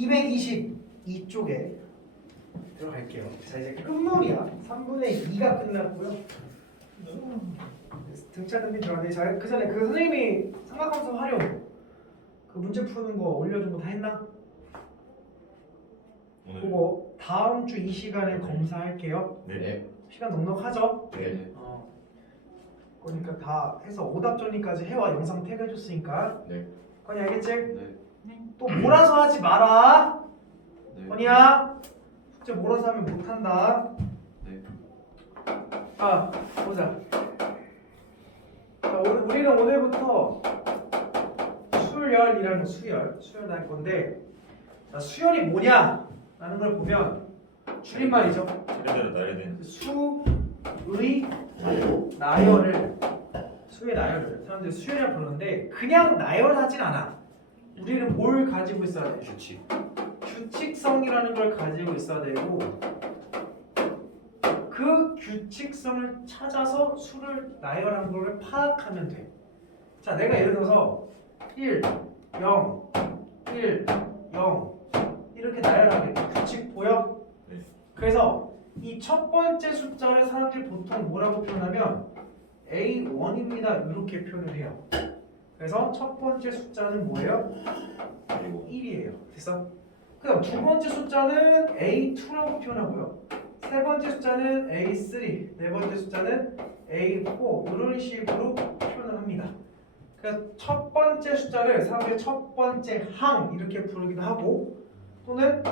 222쪽에 들어갈게요. 자 이제 끝물이야. 3분의 2가 끝났고요. 등차등비 들어가는데 자 그 전에 그 선생님이 삼각함수 활용 그 문제 푸는 거 올려준 거 다 했나? 오늘 그거 다음 주 이 시간에 검사할게요. 네. 시간 넉넉하죠? 네. 그러니까 다 해서 오답 정리까지 해와 영상 태그해줬으니까. 네. 건이 알겠지? 네. 또 몰아서 하지 마라. 네. 건이야 숙제 몰아서 하면 못한다. 네. 자 보자. 자 우리는 오늘부터 수열이라는 수열 할 건데 자, 수열이 뭐냐 라는 걸 보면 줄임말이죠. 이래대로 나야 되는. 수의 나열을 수의 나열을 사람들이 수열이라 부르는데 그냥 나열하진 않아. 우리는 뭘 가지고 있어야 돼? 규칙. 규칙성이라는 걸 가지고 있어야 되고 그 규칙성을 찾아서 수를 나열한 걸 파악하면 돼. 자, 내가 예를 들어서 1, 0, 1, 0 이렇게 나열하겠다. 규칙 보여? 네. 그래서 이 첫 번째 숫자를 사람들이 보통 뭐라고 표현하면 A1입니다. 이렇게 표현을 해요. 그래서 첫 번째 숫자는 뭐예요? 그리고 1이에요. 됐어? 그다음 두 번째 숫자는 A2라고 표현하고요. 세 번째 숫자는 A3, 네 번째 숫자는 A4 이런 식으로 표현을 합니다. 그래서 첫 번째 숫자를 사람들이 첫 번째 항 이렇게 부르기도 하고 또는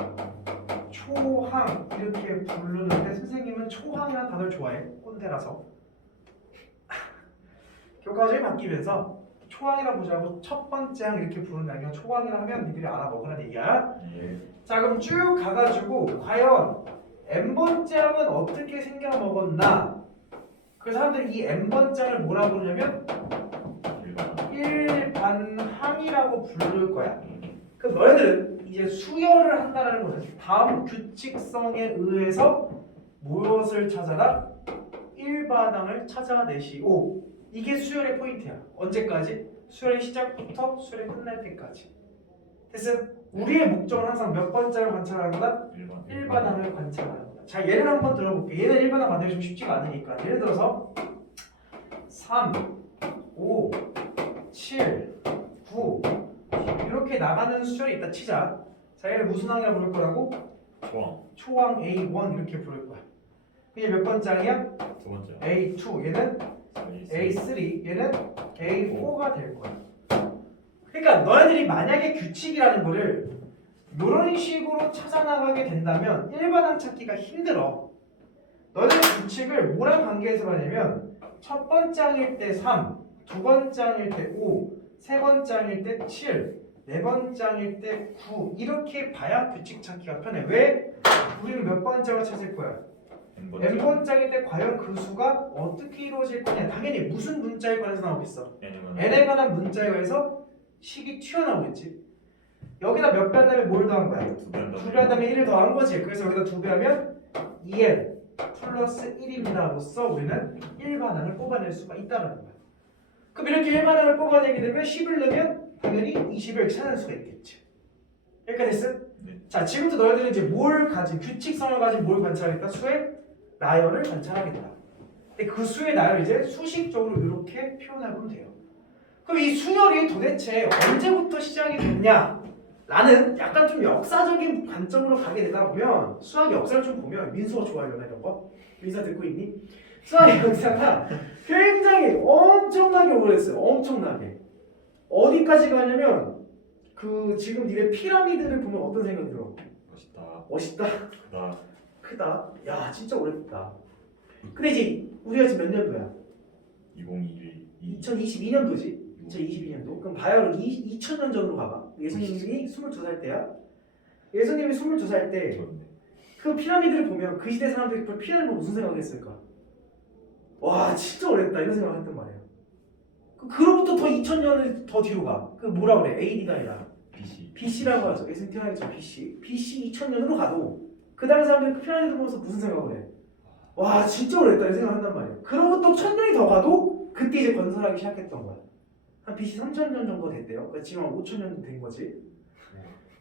초항 이렇게 부르는데 선생님은 초항이라는 단어를 좋아해. 꼰대라서. 교과서에 바뀌면서 초항이라고 보지 않고 첫 번째 항 이렇게 부르는 게 아니라 초항이라 하면 니들이 알아먹으라는 얘기야. 네. 자 그럼 쭉 가가지고 과연 n번째 항은 어떻게 생겨먹었나? 그 사람들이 이 n번째 항을 뭐라 부르냐면 일반항이라고 부를 거야. 그럼 너희들은 이제 수열을 한다는 것은 다음 규칙성에 의해서 무엇을 찾아라? 일반항을 찾아내시오. 이게 수열의 포인트야. 언제까지? 수열의 시작부터 수열의 끝날 때까지. 됐어? 우리의 목적은 항상 몇 번째를 관찰하는 거다? 일반항을 관찰하는 거다. 자, 예를 한번 들어볼게. 얘는 일반항 만들기 좀 쉽지가 않으니까. 예를 들어서 3, 5, 7, 9 이렇게 나가는 수열이 있다 치자. 자, 얘를 무슨 항이라 부를 거라고? 초항. 초항 A1 이렇게 부를 거야. 이게 몇 번째 항이야? 두 번째. A2 얘는 A3 얘는 A4가 될 거야. 그러니까 너희들이 만약에 규칙이라는 거를 이런 식으로 찾아나가게 된다면 일반항 찾기가 힘들어. 너희들 규칙을 뭐랑 관계해서 하냐면 첫 번째 항일 때 3, 두 번째 항일 때 5, 세 번째 항일 때 7, 네 번째 항일 때 9 이렇게 봐야 규칙 찾기가 편해. 왜? 우리는 몇 번째 항을 찾을 거야? n번째일 때 과연 그 수가 어떻게 이루어질 거냐. 당연히 무슨 문자에 관해서 나오겠어? n에 관한 문자에 관해서 식이 튀어나오겠지. 여기다 몇 배 한다면 뭘 더한 거야? 두 배 한다면 1을 더한 거지. 그래서 여기다 2배 하면 2n 플러스 1입니다. 로써 우리는 일반항을 뽑아낼 수가 있다는 거야. 그럼 이렇게 일반항을 뽑아내게 되면 10을 넣으면 당연히 20을 찾을 수가 있겠지. 여기까지 됐어? 네. 자, 지금부터 너희들은 이제 뭘 가진 규칙성을 가진 뭘 관찰하겠다? 수의 나열을 관찰하겠다. 근데 그 수의 나열을 이제 수식적으로 이렇게 표현하면 돼요. 그럼 이 수열이 도대체 언제부터 시작이 됐냐? 라는 약간 좀 역사적인 관점으로 가게 되다 보면 수학 역사를 좀 보면 민수가 좋아하려나 이런 거? 민수가 듣고 있니? 수학 역사가 굉장히 엄청나게 오래됐어요. 엄청나게. 어디까지 가냐면 그 지금 니네 피라미드를 보면 어떤 생각이 들어? 멋있다. 멋있다. 크다. 크다. 야 진짜 오래됐다. 근데 이제 우리가 지금 몇 년도야? 2021. 2022년도지. 2022년도. 그럼 봐요. 2000년 전으로 가봐. 예수님이 22살 때야. 예수님이 22살 때 그 피라미드를 보면 그 시대 사람들이 그 피라미드 보면 무슨 생각했을까? 와 진짜 오래됐다 이런 생각을 했단 말이야. 그로부터 더 2000년을 더 뒤로 가. 그 뭐라 그래? AD가 아니라 BC라고 하죠. 예수님 태어나기 전 BC 2000년으로 가도 그 당시 사람들이 그 피라미드 보면서 무슨 생각을 해? 와 진짜 오래됐다 이런 생각을 한단 말이야. 그로부터 1000년이 더 가도 그때 이제 건설하기 시작했던 거야. 한 BC 3000년 정도 됐대요. 그러니까 지금 한 5000년 된 거지.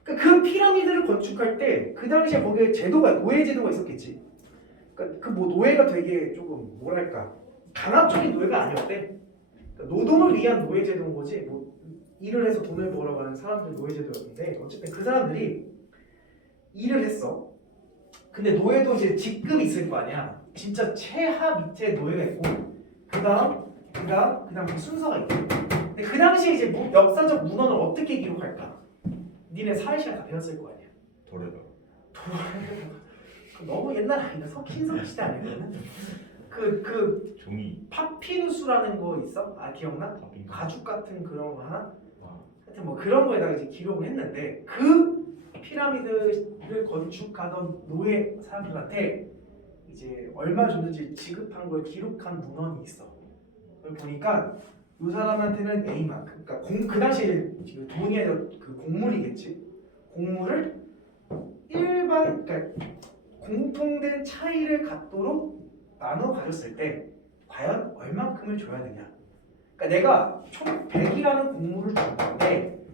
그러니까 그 피라미드를 건축할 때 그 당시에 거기에 제도가 노예 제도가 있었겠지. 그러니까 그 뭐 노예가 되게 조금 뭐랄까 강압적인 노예가 아니었대. 그러니까 노동을 위한 노예 제도인 거지. 뭐 일을 해서 돈을 벌어가는 사람들 노예 제도였는데 어쨌든 그 사람들이 일을 했어. 근데 노예도 이제 직급이 있을 거 아니야. 진짜 최하 밑에 노예가 있고 그다음 그 순서가 있대. 근데 그 당시에 이제 역사적 문헌을 어떻게 기록할까? 니네 사회시간 다 배웠을 거 아니야. 도래다. 너무 옛날 아니다. 석신석 시대 아니거든. 그 종이. 파피루스라는 거 있어? 아 기억나? 파피루스. 가죽 같은 그런 거 하나? 아, 하여튼 뭐 그런 거에다가 이제 기록을 했는데 그 피라미드를 건축하던 노예 사람들한테 이제 얼마 줬는지 지급한 걸 기록한 문헌이 있어. 그걸 보니까 이 사람한테는 A만큼, 그러니까 그 당시에 돈이 아니라 그 곡물이겠지. 곡물을 그러니까 공통된 차이를 갖도록 나눠 가졌을 때 과연 얼만큼을 줘야 되냐? 그러니까 내가 총 100이라는 곡물을 줄 건데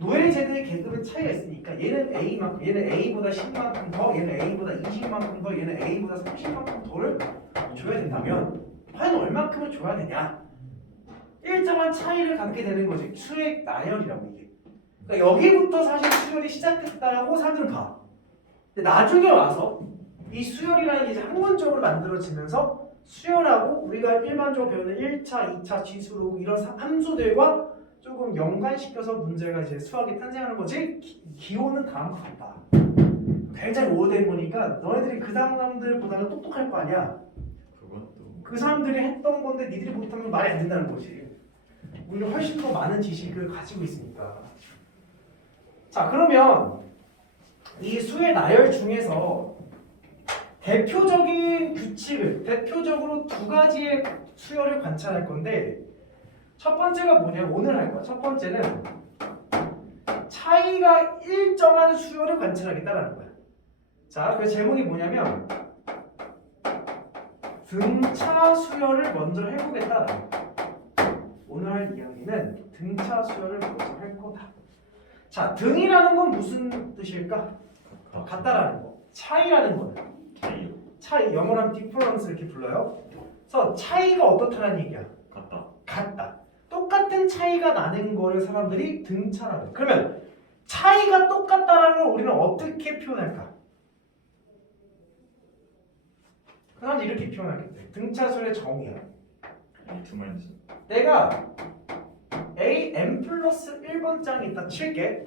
노예 제도의 계급의 차이가 있으니까 얘는 A만큼, 얘는 A보다 10만큼 더, 얘는 A보다 20만큼 더, 얘는 A보다 30만큼 더를 줘야 된다면 과연 얼만큼을 줘야 되냐? 일정한 차이를 갖게 되는 거지. 수액 나열이라고 이게. 그러니까 여기부터 사실 수열이 시작됐다고 사람들은 봐. 근데 나중에 와서 이 수열이라는 게 이제 학문적으로 만들어지면서 수열하고 우리가 일반적으로 배우는 1차, 2차 지수로 이런 함수들과 조금 연관시켜서 문제가 이제 수학이 탄생하는 거지. 기호는 다음과 같다. 굉장히 오래된 거니까 너희들이 그 사람들보다는 똑똑할 거 아니야. 그건 또 그 사람들이 했던 건데 니들이 못하면 말이 안 된다는 거지. 우리는 훨씬 더 많은 지식을 가지고 있으니까. 자, 그러면 이 수의 나열 중에서 대표적인 규칙을, 대표적으로 두 가지의 수열을 관찰할 건데 첫 번째가 뭐냐? 오늘 할 거야. 첫 번째는 차이가 일정한 수열을 관찰하겠다라는 거야. 자, 그 제목이 뭐냐면 등차 수열을 먼저 해보겠다라는 거야. 오늘 할 이야기는 등차 수열을 먼저 할 거다. 자, 등이라는 건 무슨 뜻일까? 같다라는 거. 차이라는 거는 차이. 차이, 영어로 하면 difference 이렇게 불러요. 그래서 차이가 어떻다는 얘기야? 같다. 같다. 똑같은 차이가 나는 거를 사람들이 등차라고 해. 그러면 차이가 똑같다라는 걸 우리는 어떻게 표현할까? 그 사람들이 이렇게 표현하겠대. 등차수의 정의야. 투만지. 내가 a n 플러스 1번장이 있다 칠게.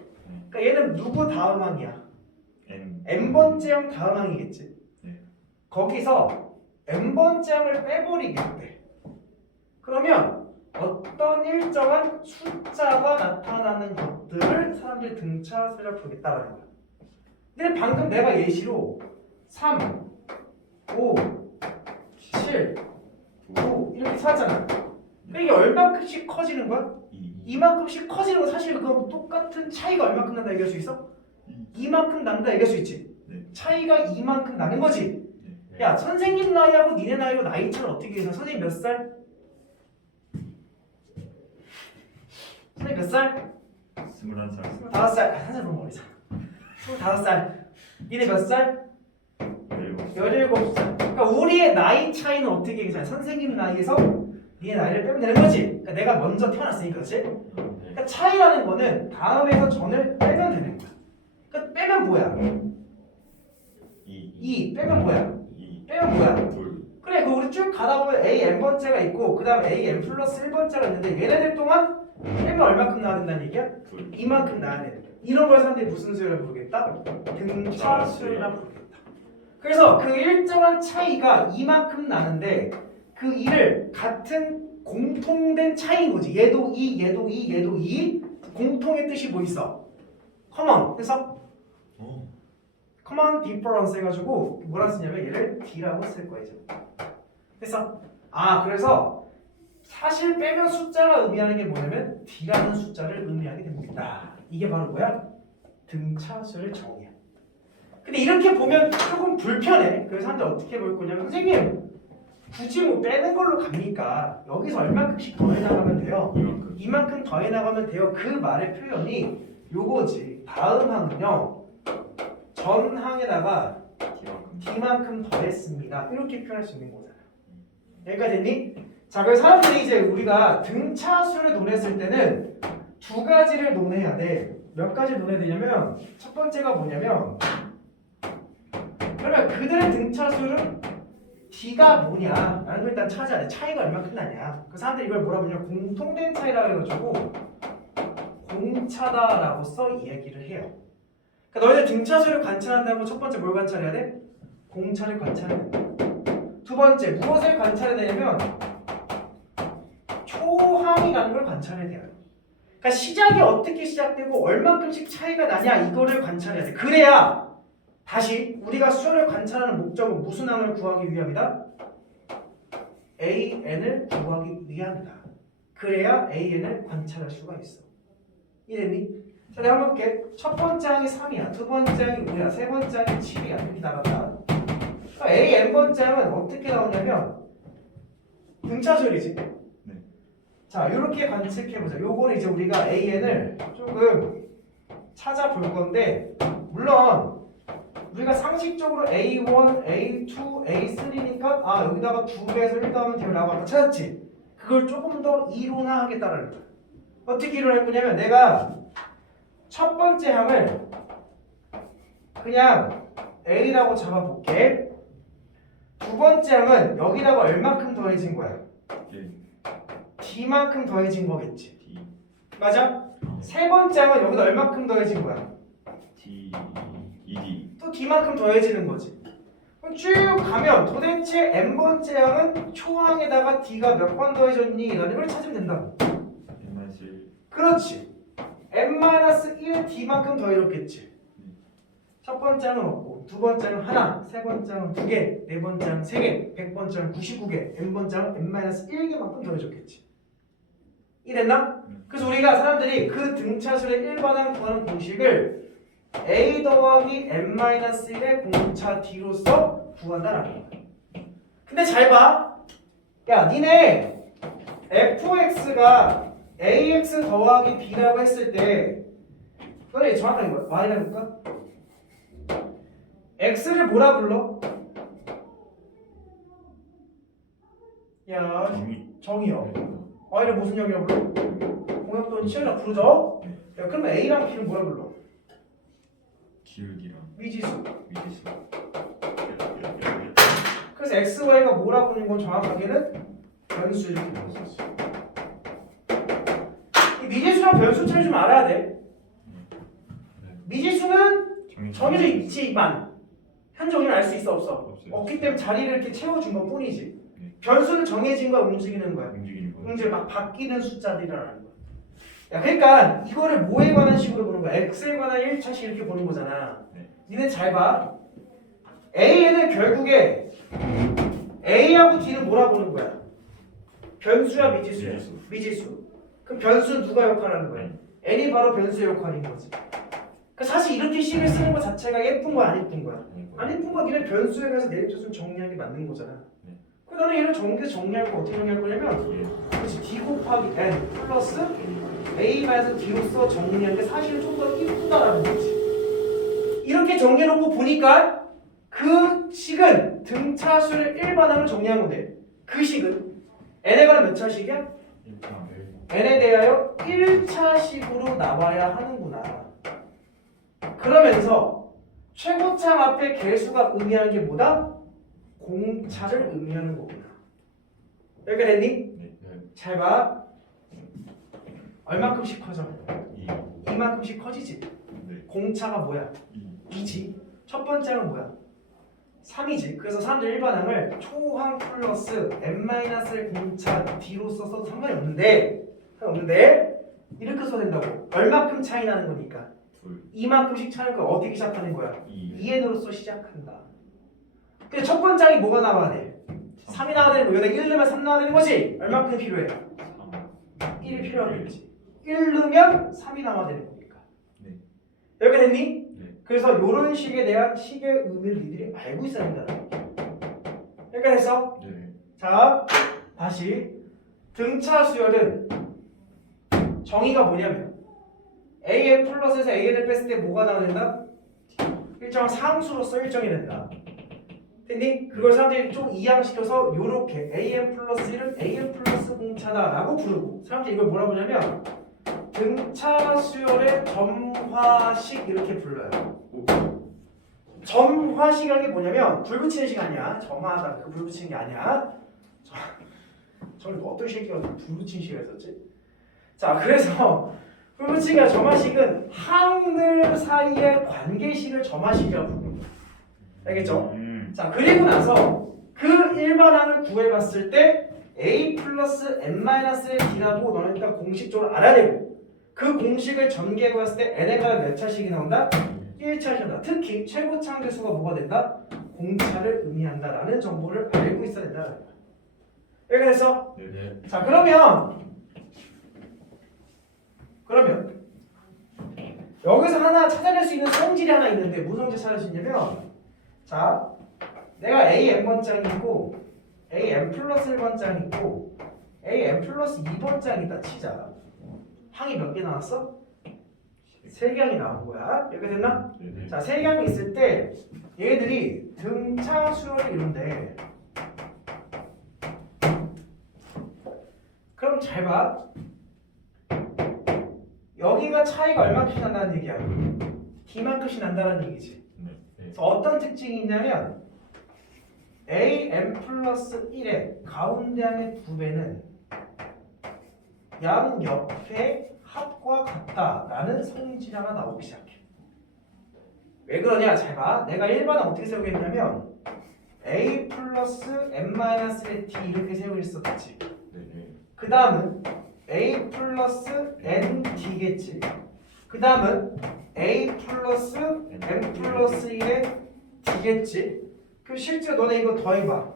그러니까 얘는 누구 다음 항이야? n번째 항 다음 항이겠지. 네. 거기서 n번째 항을 빼버리겠대. 그러면 어떤 일정한 숫자가 나타나는 것들을 사람들이 등차수라고 부르겠다라는 거야. 근데 방금 내가 예시로 3, 5, 7, 9 이렇게 찾았잖아. 이게 얼마큼씩 커지는 거야? 이만큼씩 커지는 거 사실 그거 똑같은 차이가 얼마큼 난다 얘기할 수 있어? 이만큼 난다 얘기할 수 있지. 네. 차이가 이만큼 나는 거지. 네. 야, 선생님 나이하고 니네 나이하고 나이 차는 어떻게 해서 선생님 몇 살? 선생님 몇 살? 21살. 5살. 한 살 너무 어리잖아. 25살. 니네 몇 살? 17살. 그러니까 우리의 나이 차이는 어떻게 계산해? 선생님 나이에서 니네 나이를 빼면 되는 거지. 그러니까 내가 먼저 태어났으니까, 그렇지? 그러니까 차이라는 거는 다음에서 전을 빼면 되는 거야. 그러니까 빼면 뭐야? 2 빼면 뭐야? 2 빼면 뭐야? 둘. 그래, 그 우리 쭉 가다 보면 a n번째가 있고 그 다음 a n 플러스 1번째가 있는데 얘네들 동안 빼면 얼마큼 나와야 된다는 얘기야? 둘. 이만큼 나와야 되는 거야. 이런 걸 사람들이 무슨 수열을 부르겠다? 등차수열이라고 부르겠다. 그래서 그 일정한 차이가 이만큼 나는데 그 이를 같은 공통된 차이인 거지. 얘도 2, 얘도 2, 얘도 2. 공통의 뜻이 뭐 있어? common. 그래서 common difference 해가지고 뭐라 쓰냐면 얘를 D라고 쓸 거야 이제. 그래서 그래서 사실 빼면 숫자가 의미하는 게 뭐냐면 D라는 숫자를 의미하게 됩니다. 이게 바로 뭐야? 등차수열 정의야. 근데 이렇게 보면 조금 불편해. 그래서 사람들 어떻게 볼 거냐면 선생님 굳이 뭐 빼는 걸로 갑니까? 여기서 얼마큼씩 더해 나가면 돼요. 이만큼 더해 나가면 돼요. 그 말의 표현이 요거지. 다음 항은요. 전항에다가 D만큼 D만큼 더했습니다. 이렇게 표현할 수 있는 거잖아요. 여기까지 됐니? 자, 그래서 사람들이 이제 우리가 등차수를 논했을 때는 두 가지를 논해야 돼. 몇 가지 논해야 되냐면 첫 번째가 뭐냐면 그러면 그들의 등차수는 D가 뭐냐 라는 걸 일단 찾아야 돼. 차이가 얼마큼 나냐. 그 사람들이 이걸 뭐라 부르냐 공통된 차이라고 해가지고 공차다라고써 이야기를 해요. 그러니까 너희들 등차수를 관찰한다면 첫 번째 뭘 관찰해야 돼? 공차를 관찰해야 돼. 두 번째 무엇을 관찰해야 되냐면 초항이라는 걸 관찰해야 돼요. 그러니까 시작이 어떻게 시작되고 얼마큼씩 차이가 나냐 이거를 관찰해야 돼. 그래야 다시 우리가 수열을 관찰하는 목적은 무슨 항을 구하기 위함이다? AN을 구하기 위함이다. 그래야 AN을 관찰할 수가 있어. 이해됐니? 자, 내가 한번 볼게. 첫 번째 항이 3이야. 두 번째 항이 5야. 세 번째 항이 7이야. 이렇게 나갔다. A, N번째 항은 어떻게 나오냐면 등차수열이지. 자, 이렇게 관측해보자. 요거를 이제 우리가 AN을 조금 찾아볼 건데 물론 우리가 상식적으로 A1, A2, A3니까 아 여기다가 2배에서 1 더하면 돼요 라고 아까 찾았지? 그걸 조금 더 이론화하겠다라는 거야. 어떻게 이론할 거냐면 내가 첫 번째 항을 그냥 A라고 잡아볼게. 두 번째 항은 여기다가 얼마큼 더해진 거야? D만큼 더해진 거겠지. D 맞아? 세 번째 항은 여기다 얼마큼 더해진 거야? D ED 또 D만큼 더해지는 거지. 그럼 쭉 가면 도대체 N번째 항은 초항에다가 D가 몇 번 더해졌니? 라는 걸 찾으면 된다고. N-1 그렇지. N-1에 D만큼 더해졌겠지. 첫 번째 항은 없고 두 번째 항은 하나, 세 번째 항은 2개, 네 번째 항은 3개, 100번째 항은 99개, N번째 항은 N-1개만큼 더해졌겠지. 이해됐나? 그래서 우리가 사람들이 그 등차수의 일반항 구하는 공식을 A 더하기 N-1의 공차 D로서 구한다라는 거야. 근데 잘 봐. 야, 니네 fx가 ax 더하기 b라고 했을 때 너네 정확하게 뭐야? 말이라 볼까? x를 뭐라 불러? 야, 정이요. y를 무슨 영이라고 불러? 공역도는 치열이라 부르죠? 야, 그러면 a랑 b를 뭐라 불러? 기울기랑 미지수. 미지수 그래서 x, y가 뭐라 부르는 건 정확하게는 변수 이렇게 부를 수 있어. 이 미지수랑 변수 차이 좀 알아야 돼. 미지수는 정해져 있지만 현재 우리는 알 수 있어 없어? 없어요. 없기 때문에 자리를 이렇게 채워준 것 뿐이지. 네. 변수는 정해진 거야 움직이는 거야. 움직이는 거 이제 막 바뀌는 숫자들이라는 거야. 야, 그러니까 이거를 뭐에 관한 식으로 보는 거야? x에 관한 1차식 이렇게 보는 거잖아. 네. 니네 잘 봐. a는 결국에 a하고 d는 뭐라 보는 거야? 변수야 미지수야? 미지수. 미지수. 그럼 변수는 누가 역할하는 거야? n이 바로 변수의 역할인 거지. 그러니까 사실 이렇게 식을 쓰는 것 자체가 예쁜 거야 안 예쁜 거야? 안 예쁜 거 니네 변수에 가서 내립조수는 정리하는 게 맞는 거잖아. 네. 그 나는 얘를 정리할 거 어떻게 정리할 거냐면 그렇지 d 곱하기 n 플러스 a-d로서 정리하는 게 사실은 좀 더 이쁘다라는 거지. 이렇게 정리해놓고 보니까 그 식은 등차수를 일반항을 정리한 건데 그 식은 n에 관한 몇 차식이야? n에 대하여 1차식으로 나와야 하는구나. 그러면서 최고참 앞에 개수가 의미하는 게 뭐다? 공차를 의미하는 거구나. 여기가 됐니? 네. 잘 봐. 얼마큼씩 커져? 2 이만큼씩 커지지. 네. 공차가 뭐야? 2 2지. 첫 번째는 뭐야? 3이지. 그래서 사람들 일반항을 초항 플러스 n-의 공차 d로 써도 상관이 없는데 이렇게 써야 된다고. 얼마큼 차이 나는 거니까. 2 이만큼씩 차이니까 어떻게 시작하는 거야? 2 2n으로서 시작한다. 근데 첫 번째 항이 뭐가 나와야 돼? 3이 나와야 되는 거. 여기다 1 넣으면 3 나와야 되는 거지? 얼마큼 필요해? 3 1이 필요하겠지. 1 넣으면 3이 나와야 되는 거니까. 네. 여기가 됐니? 네. 그래서 이런 식에 대한 식의 의미를 니들이 알고 있어야 된다는 거야. 여기가 됐어? 네. 자, 다시 등차 수열은 정의가 뭐냐면 AN 플러스에서 AN을 뺐을 때 뭐가 나와야 된다? 일정한 상수로서 일정이 된다. 됐니? 그걸 사람들이 좀 이양시켜서 요렇게 am 플러스 1은 am 플러스 공차다라고 부르고 사람들이 이걸 뭐라고 부르냐면 등차 수열의 점화식 이렇게 불러요. 점화식이라는 게 뭐냐면 불 붙이는 시간이야. 점화하다 그 불 붙이는 게 아니야. 저는 어떤 새끼가 불 붙이는 시간 있었지? 자, 그래서 불 붙이기가 점화식은 하늘 사이의 관계식을 점화식이라고 부릅니다. 알겠죠? 자, 그리고 나서 그 일반항을 구해봤을 때 a 플러스 n-의 d라고 너는 일단 공식적으로 알아야 되고 그 공식을 전개해봤을 때 n의 값 몇 차식이 나온다? 1차식이 나온다. 특히 최고 창대수가 뭐가 된다? 공차를 의미한다라는 정보를 알고 있어야 된다는 거야. 이렇게 됐어? 네네. 자, 그러면 여기서 하나 찾아낼 수 있는 성질이 하나 있는데 무슨 성질 찾을 수 있냐면 자, 내가 AM번장이 있고 AM 플러스 1번장이 있고 AM 플러스 2번장이 있다 치자. 항이 몇 개 나왔어? 3개 항이 나온 거야. 이렇게 됐나? 네네. 자, 3개 항이 있을 때 얘들이 등차 수열을 이룬대. 그럼 잘 봐. 여기가 차이가 얼마큼씩 난다는 얘기야? D만큼씩 난다는 얘기지. 네. 그래서 어떤 특징이 있냐면 AM 플러스 1의 가운데 항의 2배는 양 옆의 합과 같다라는 성질 하나 나오기 시작해. 왜 그러냐? 잘 봐. 내가 일반은 어떻게 세우겠냐면 A 플러스 n-의 D 이렇게 세우고 있었지. 네네. 그 다음은 A 플러스 ND겠지. 그 다음은 A 플러스 N 플러스 1의 D겠지. 그럼 실제로 너네 이거 더해봐.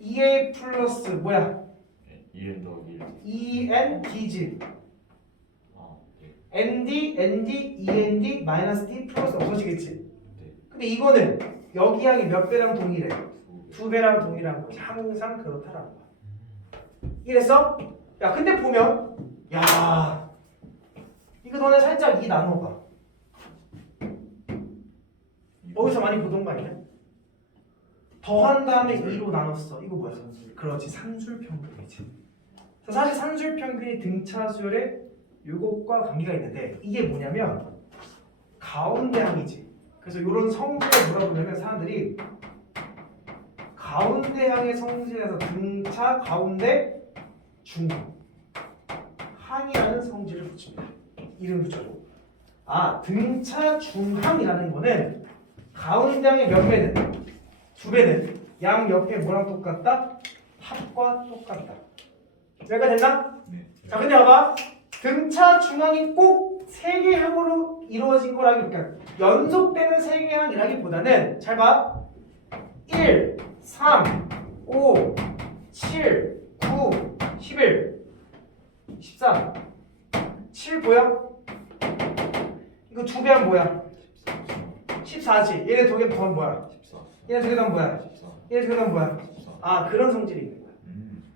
2A 플러스 뭐야? EN 더하기 2ND지. 네. ND, END, 마이너스 D 플러스 없어지겠지. 네. 근데 이거는 여기 항이 몇 배랑 동일해? 2배. 2배랑 동일한 거지. 항상 그렇다라는 거야. 이랬어? 야, 근데 보면 야, 이거 너네 살짝 2 나눠봐. 어디서 많이 보던 거 아니야? 더한 다음에 2로 나눴어. 이거 뭐야? 그렇지, 산술평균이지. 사실 산술평균이 등차 수열의 요것과 관계가 있는데 이게 뭐냐면 가운데 항이지. 그래서 이런 성질을 물어보면 사람들이 가운데 항의 성질에서 등차 가운데 중항 항이라는 성질을 붙입니다. 이름 붙여줘. 아, 등차 중항이라는 거는 가운데 항의 몇 배는? 2배는 양 옆에 뭐랑 똑같다? 합과 똑같다. 여기가 됐나? 네. 자, 근데 봐봐. 등차 중항이 꼭 3개 항으로 이루어진 거라니까 연속되는 3개 항이라기보다는 잘 봐. 1, 3, 5, 7, 9, 11, 13, 7 보여? 이거 2배 하면 뭐야? 14지. 얘네 2개 더하면 뭐야? 14. 얘네 2개 더하면 뭐야? 14. 얘네 2개 더하면 뭐야? 14. 아, 그런 성질이 있는 거야.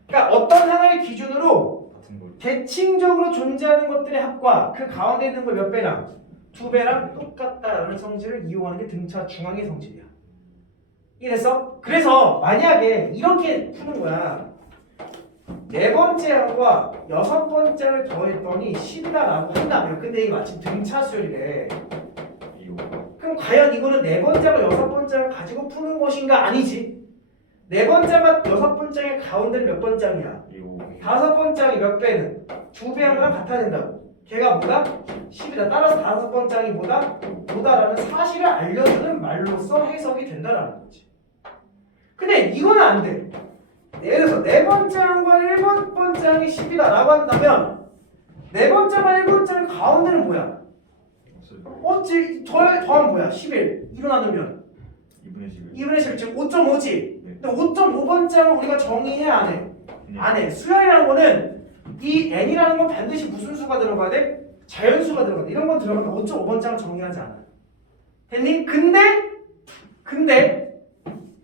그러니까 어떤 하나의 기준으로 같은 걸. 대칭적으로 존재하는 것들의 합과 그 가운데 있는 거 몇 배랑? 2배랑 똑같다라는 성질을 이용하는 게 등차 중앙의 성질이야. 이래서 그래서 만약에 이렇게 푸는 거야. 4번째 항과 6번째 항을 더했더니 10이다라고 한다면 근데 이게 마침 등차 수열이래. 이거. 그럼 과연 이거는 4번째와 6번째를 가지고 푸는 것인가? 아니지. 4번째와 6번째의 가운데는 몇 번째이야? 이거. 5번째이 몇 배는? 2배 항과 같아야 된다고. 걔가 뭐다? 10이다. 따라서 5번째이 뭐다라는 사실을 알려주는 말로써 해석이 된다라는 거지. 근데 이거는 안 돼. 예를 들어서 4번째 항과 1번째 항이 10이다라고 한다면 4번째와 1번째 가운데는 뭐야? 어찌 더하면 뭐야? 11 이로 나누면 2분의 11. 2분의 11 즉 5.5지. 네. 근데 5.5번째는 우리가 정의해 안 해? 네. 안 해. 수열이라는 거는 이 n이라는 건 반드시 무슨 수가 들어가야 돼? 자연수가 들어가야 돼. 이런 건 들어가면 5.5번째는 정의하지 않아. 됐니? 근데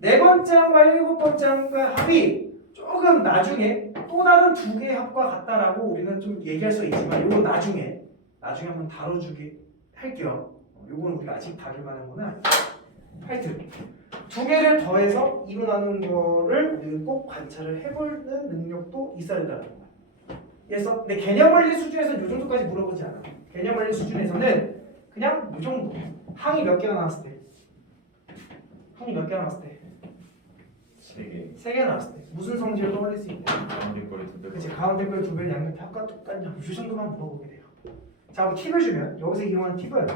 4번째 항과 7번째 항과 합이 조금 나중에 또 다른 2개의 합과 같다라고 우리는 좀 얘기할 수 있지만 이거 나중에 한번 다뤄주기 할게요. 요거는 우리가 아직 다룰 만한구나. 하여튼 두 개를 더해서 2로 나누는 거를 우리가 꼭 관찰을 해보는 능력도 있어야 된다는 거야. 그래서 근데 개념 원리 수준에서는 요 정도까지 물어보지 않아. 개념 원리 수준에서는 그냥 요 정도. 항이 몇 개가 나왔을 때? 항이 몇 개가 나왔을 때? 3개. 3개가 나왔을 때 무슨 성질을 떠올릴 수 있대? 가운데 거리 2배. 그치, 가운데 걸 2배는 양옆에 합과 똑같냐? 이 정도만 물어보게 돼요. 자, 그럼 팁을 주면 여기서 이용한 팁은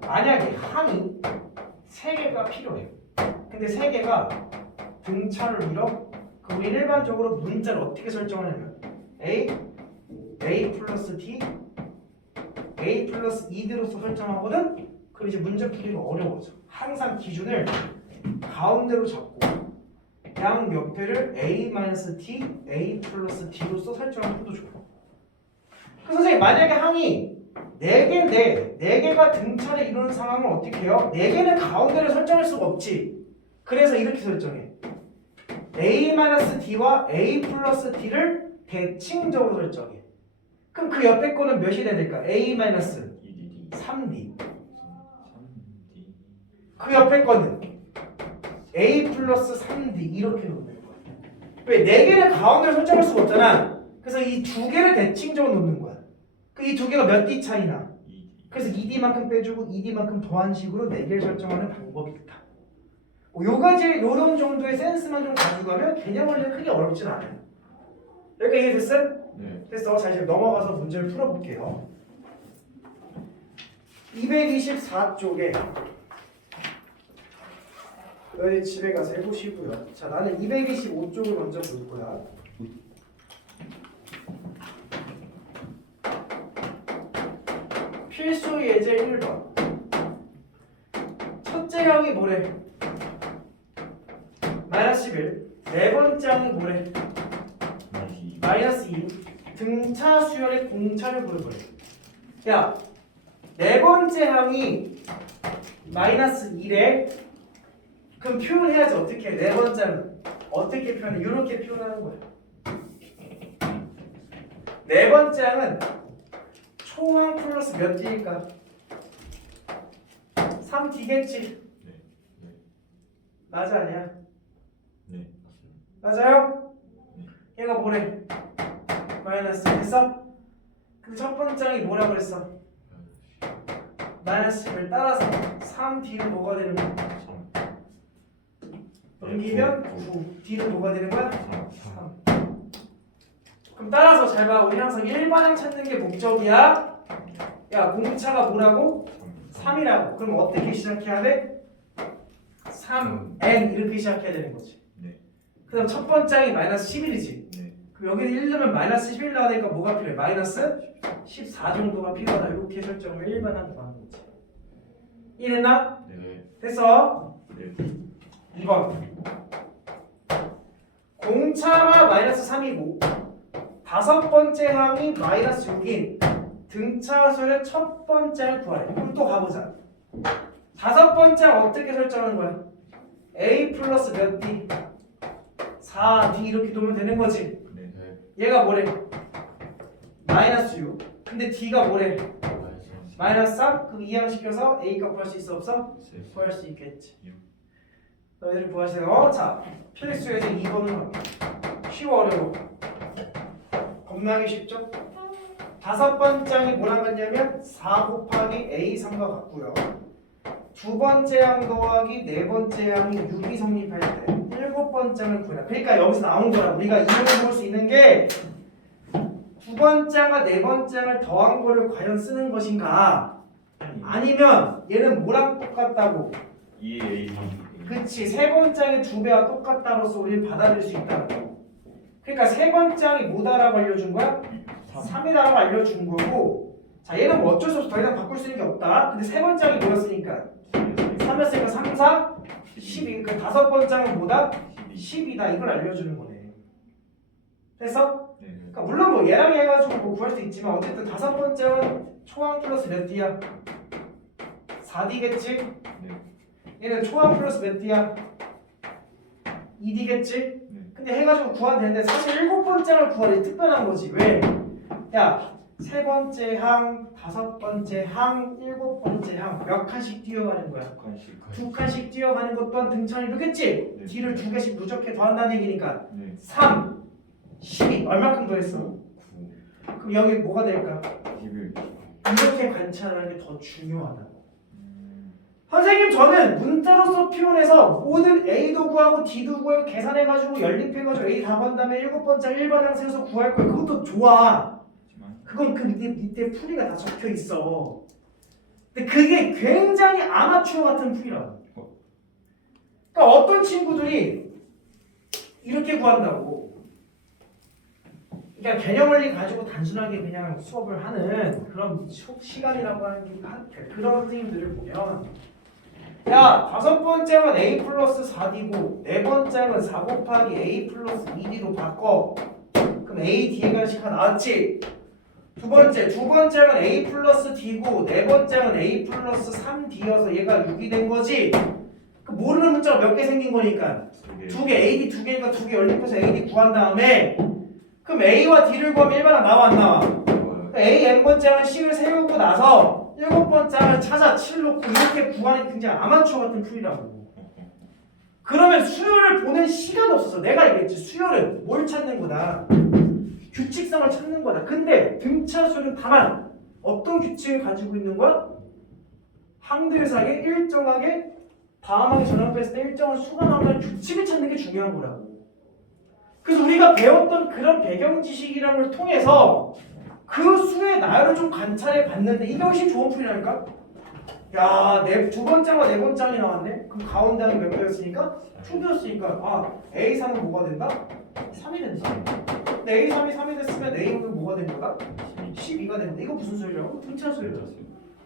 만약에 항이 3개가 필요해. 근데 3개가 등차를 밀어. 그럼 우리 일반적으로 문자를 어떻게 설정하냐면 A 플러스 D, A 플러스 2D로서 설정하거든? 그럼 이제 문제 풀기가 어려워져. 항상 기준을 가운데로 잡고 양 옆에를 A-T, A 플러스 D로서 설정하는 것도 좋고. 그 선생님 만약에 항이 4개인데 4개가 등차를 이루는 상황을 어떻게 해요? 4개는 가운데를 설정할 수가 없지. 그래서 이렇게 설정해. A-D와 A 플러스 D를 대칭적으로 설정해. 그럼 그 옆에 거는 몇이 돼야 될까? A-3D 3D. 그 옆에 거는 A 플러스 3D 이렇게 놓는 거야. 왜? 4개는 가운데를 설정할 수가 없잖아. 그래서 이 2개를 대칭적으로 놓는 거야. 그 이 2개가 몇 D 차이나? 그래서 2D만큼 빼주고 2D만큼 더한 식으로 4개를 설정하는 방법이 있다. 요 가지 요런 정도의 센스만 좀 가지고 가면 개념 원리는 크게 어렵진 않아요. 여기까지 이해됐어? 네. 됐어. 자 이제 넘어가서 문제를 풀어볼게요. 224쪽에 너희 집에 가서 해보시고요. 자 나는 225쪽을 먼저 볼 거야. 필수 예제 1번. 첫째 항이 뭐래? 마이너스 11. 네 번째 항이 뭐래? 마이너스 2. 등차 수열의 공차를 물어보래. 야, 네 번째 항이 마이너스 1에 그럼 표현해야지. 어떻게 해? 네 번째 항은 어떻게 표현해? 이렇게 표현하는 거야. 네 번째 항은 초항 플러스 몇 D일까? 3D겠지? 네. 네. 맞아 아니야? 네. 맞아요? 네. 얘가 뭐래? 마이너스 됐어? 그 첫 번째 항이 뭐라 그랬어? 마이너스를 따라서 3D는 뭐가 되는 거야? 3. 넘기면 9. D는 뭐가 되는 거야? 3. 3. 그럼 따라서 잘 봐. 우리 항상 일반항 찾는 게 목적이야. 야, 공차가 뭐라고? 3이라고. 그럼 어떻게 시작해야 돼? 3n 이렇게 시작해야 되는 거지. 네. 그 다음 첫 번째 항이 마이너스 11이지. 네. 그럼 여기는 1 넣으면 마이너스 11 나와야 되니까 뭐가 필요해? 마이너스 14 정도가 필요하다. 이렇게 설정을 일반항 구하는 거지. 이해됐나? 네. 됐어? 네. 2번. 공차가 마이너스 3이고 다섯 번째 항이 마이너스 6인 등차수열의 첫 번째 항을 구하래. 그럼 또 가보자. 다섯 번째 항 어떻게 설정하는 거야? A 플러스 몇 D? 4D 이렇게 놓으면 되는 거지. 네. 얘가 뭐래? 마이너스 6. 근데 D가 뭐래? 마이너스 3? 그럼 이항시켜서 A값 구할 수 있어 없어? 구할 수 있겠지. 너희들 구하세요. 자, 필수 예제 2번은 쉬워 어려워? 겁나게 쉽죠? 다섯 번째 항이 뭐라고 했냐면 4 곱하기 A3과 같고요. 두 번째 항 더하기 네 번째 항이 6이 성립할 때 일곱 번째 항을 구해라. 그러니까 여기서 나온 거라. 우리가 이용해 볼 수 있는 게 두 번째 항과 네 번째 항을 더한 거를 과연 쓰는 것인가? 아니면 얘는 뭐랑 똑같다고? 2A. 그치, 세 번째 항이 두 배와 똑같다로서 우리는 받아들일 수 있다는 거. 그러니까 세 번째 항이 뭐다라고 알려준 거야? 3이라고 알려준 거고. 자, 얘는 뭐 어쩔 수 없어. 더 이상 바꿀 수 있는 게 없다. 근데 세 번째 항이 뭐였으니까 3였으니까 3, 4, 12. 그러니까 다섯 번째 항은 뭐다? 10이다. 이걸 알려주는 거네. 됐어? 네. 그러니까 물론 뭐 얘랑 해가지고 뭐 구할 수 있지만 어쨌든 다섯 번째 항은 초항 플러스 몇 D야? 4D겠지? 네. 얘는 초항 플러스 몇 D야? 2D겠지? 네. 근데 해가지고 구하면 되는데 사실 일곱 번째 항을 구하기 특별한 거지. 왜? 야, 세 번째 항, 다섯 번째 항, 일곱 번째 항 몇 칸씩 뛰어가는 거야? 두 칸씩 뛰어가는 것 또한 등차를 이루겠지? 네. D를 두 개씩 누적해 더한다는 얘기니까 네. 3, 12 얼마큼 더했어? 9 그럼 여기 뭐가 될까? 11 이렇게 관찰하는 게 더 중요하다. 선생님 저는 문자로서 표현해서 모든 A도 구하고 D도 구하고 계산해가지고 연립해가지고 A 다 구한 다음에 일곱 번째 1번 항 세워서 구할 거야. 그것도 좋아. 그건 그 밑에 풀이가 다 적혀 있어. 근데 그게 굉장히 아마추어 같은 풀이라고. 그러니까 어떤 친구들이 이렇게 구한다고. 그러니까 개념원리 가지고 단순하게 그냥 수업을 하는 그런 시간이라고 하는 게 그런 선생님들을 보면 야 다섯 번째는 A 플러스 4D고 네 번째는 4 곱하기 A 플러스 2D로 바꿔. 그럼 A D에 관한 시간 나왔지? 두 번째는 A 플러스 D고 네 번째는 A 플러스 3D여서 얘가 6이 된 거지. 그 모르는 문자가 몇 개 생긴 거니까 두 개 AD 두 개니까 두 개 연립해서 AD 구한 다음에 그럼 A와 D를 구하면 일반항 나와 안 나와? A n번째는 C를 세우고 나서 일곱 번째를 찾아 7 놓고 이렇게 구하는 게 굉장히 아마추어 같은 풀이라고. 그러면 수열을 보는 시간이 없어서 내가 얘기했지. 수열은 뭘 찾는 거다? 규칙성을 찾는 거다. 근데 등차 수열은 다만 어떤 규칙을 가지고 있는 거야? 항들 사이에 일정하게 다음하게 전환했을 때 일정한 수가 나오는 규칙을 찾는 게 중요한 거라고. 그래서 우리가 배웠던 그런 배경 지식이라는 걸 통해서 그 수의 나열을 좀 관찰해 봤는데 이게 훨씬 좋은 풀이라니까? 야, 두 번째와 네 번째이 나왔네? 그럼 가운데 항이 몇 개였으니까? 2개였으니까 아, A3은 뭐가 된다? 3이 된다. 근데 A3이 3이 됐으면 A5는 뭐가 된 거다? 12가 된다. 이거 무슨 소리라고? 등차 소리다.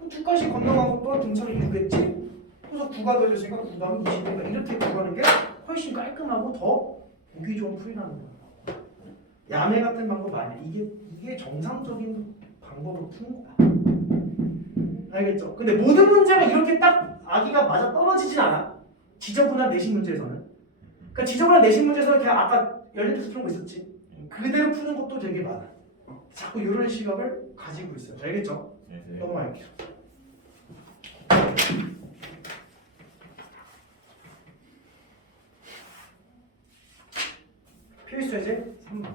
두 칸씩 건너가고 또 등차를 이루겠지? 그래서 9가 더해졌으니까 9 더하면 20이니까 이렇게 구하는 게 훨씬 깔끔하고 더 보기 좋은 풀이라는 거야. 야매 같은 방법 아니야. 이게 정상적인 방법으로 푸는 거야. 알겠죠? 근데 모든 문제가 이렇게 딱 아기가 맞아 떨어지진 않아. 지저분한 내신 문제에서는. 그러니까 지저분한 내신 문제에서는 그냥 아까 연립해서 푸는 거 있었지. 그대로 푸는 것도 되게 많아. 자꾸 이런 시각을 가지고 있어요. 알겠죠? 네. 넘어갈게요. 필수예제 3번.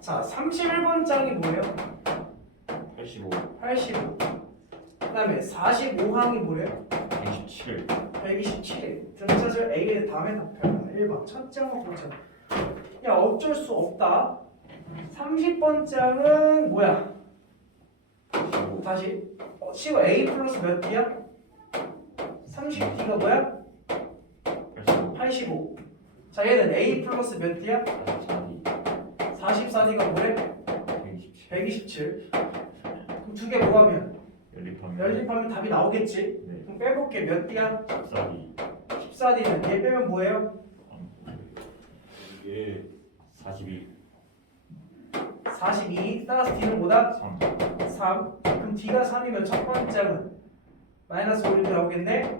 자, 31번 장이 뭐예요? 85 85. 그 다음에 45항이 뭐예요? 127 127. 등차절 A의 다음에 답변 1번. 첫 장은 보자. 야, 어쩔 수 없다. 30번 장은 뭐야? 다시. C가 A 플러스 몇 D야? 30D가 뭐야? 85. 자, 얘는 A 플러스 몇 D야? 44D가 뭐래? 127. 그럼 두 개 뭐하면? 연립하면 답이 나오겠지? 네. 그럼 빼볼게. 몇 D야? 14D 14D는 얘 빼면 뭐예요? 이게 42 42. 따라서 D는 뭐다? 3 3. 그럼 D가 3이면 첫 번째는 마이너스 5 이렇게 나오겠네?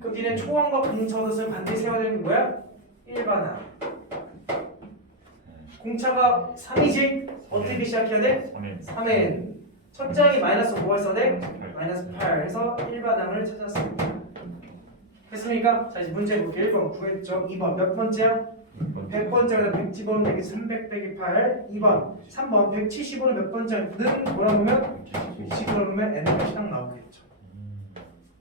그럼 D는 초항과 공차도는 반드시 세워야 되는 게 뭐야? 일반항. 공차가 3이지? 어떻게 시작해야 돼? 3n. 첫 장이 마이너스 5를 써야 돼? 마이너스 8 해서 일반항을 찾았습니다. 됐습니까? 자, 이제 문제 볼게요. 1번 구했죠. 2번 몇 번째야? 100번째가 100 집어넣으면 되게 300 빼기 8. 2번 3번 175는 몇 번째는 뭐라 보면 60으로 보면 n값이 딱 나오겠죠.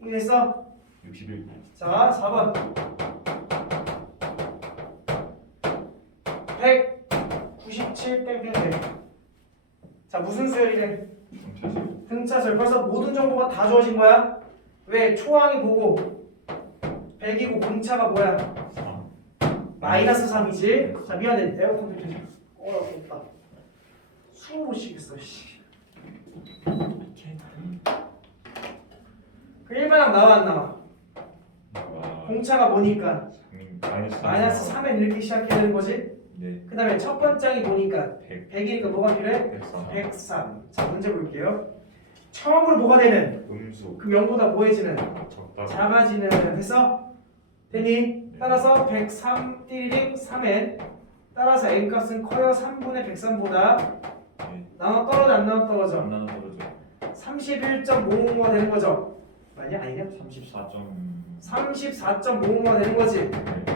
이해했어? 61 자, 4번 197 빼기 100. 자, 무슨 수열이래? 등차수열. 벌써 모든 정보가 다 주어진 거야? 왜? 초항이 뭐고 100이고 공차가 뭐야? 3 마이너스 3이지? 자, 미안해. 에어컨 좀 꺼라. 숨을 못 쉬겠어. 씨. 그 일반항 나와 안 나와? 공차가 뭐니까? 마이너스 3엔 이렇게 시작해야 되는 거지? 네. 그 다음에 첫 번째이 뭐니까? 100 100이니까 뭐가 필요해? 103 103. 자, 문제 볼게요. 처음으로 뭐가 되는? 음수 그 0보다 뭐해지는? 적다 작아지는. 됐어? 됐니? 따라서 103 띠리링 3n 따라서 n 값은 커요 3분의 103보다 네. 나눠 떨어져 안 나눠 떨어져? 안 나눠 떨어져 31.5가 되는 거죠? 아니야? 아니냐? 34.5가 되는 거지.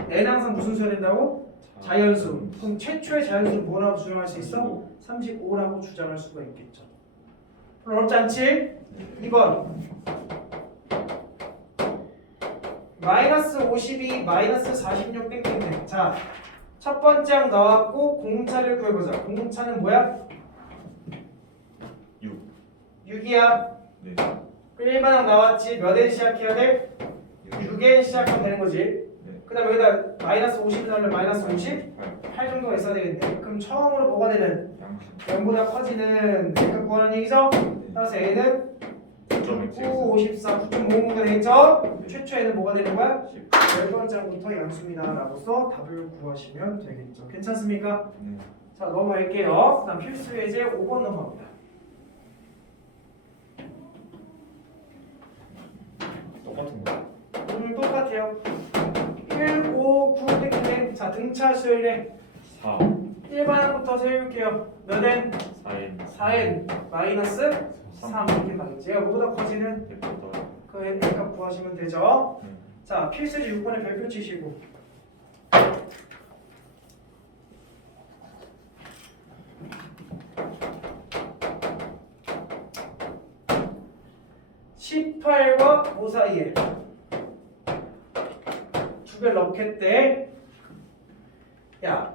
n은 항상 무슨 수가 된다고? 자연수. 그럼 최초의 자연수는 뭐라고 주장할 수 있어? 35라고 주장할 수가 있겠죠. 어렵지 않지? 2번 마이너스 52, 마이너스 46 땡땡땡. 자, 첫 번째 항 나왔고 공차를 구해보자. 공차는 뭐야? 6 6이야. 네. 1번 항 나왔지. 몇 에 시작해야 돼? 6에 시작하면 되는 거지. 네. 그 다음에 여기다 마이너스 50 넣으면 마이너스 50? 8 8 정도가 있어야 되겠네. 그럼 처음으로 뭐가 되는? 양식 0보다 커지는 그러니까 구하는 얘기죠? 따라서 A는 9, 54, 9.5가 되겠죠? 최초에는 뭐가 되는 거야? 10 10번째부터 양수입니다 라고서 답을 구하시면 되겠죠. 괜찮습니까? 네. 자, 넘어갈게요. 다음 필수 예제 5번 넘어갑니다. 똑같은 거 똑같아요. 1, 5, 9 땡땡. 자, 등차 수열에 4 1반항부터 세울게요. 몇 n? 4n 4n 마이너스 3 이렇게 가겠지. 뭐보다 커지는 100보다 그 n 값 구하시면 되죠. 네. 자, 필수지 6번에 별표 치시고. (18과 5) 사이에 두 개를 넣겠대. 야,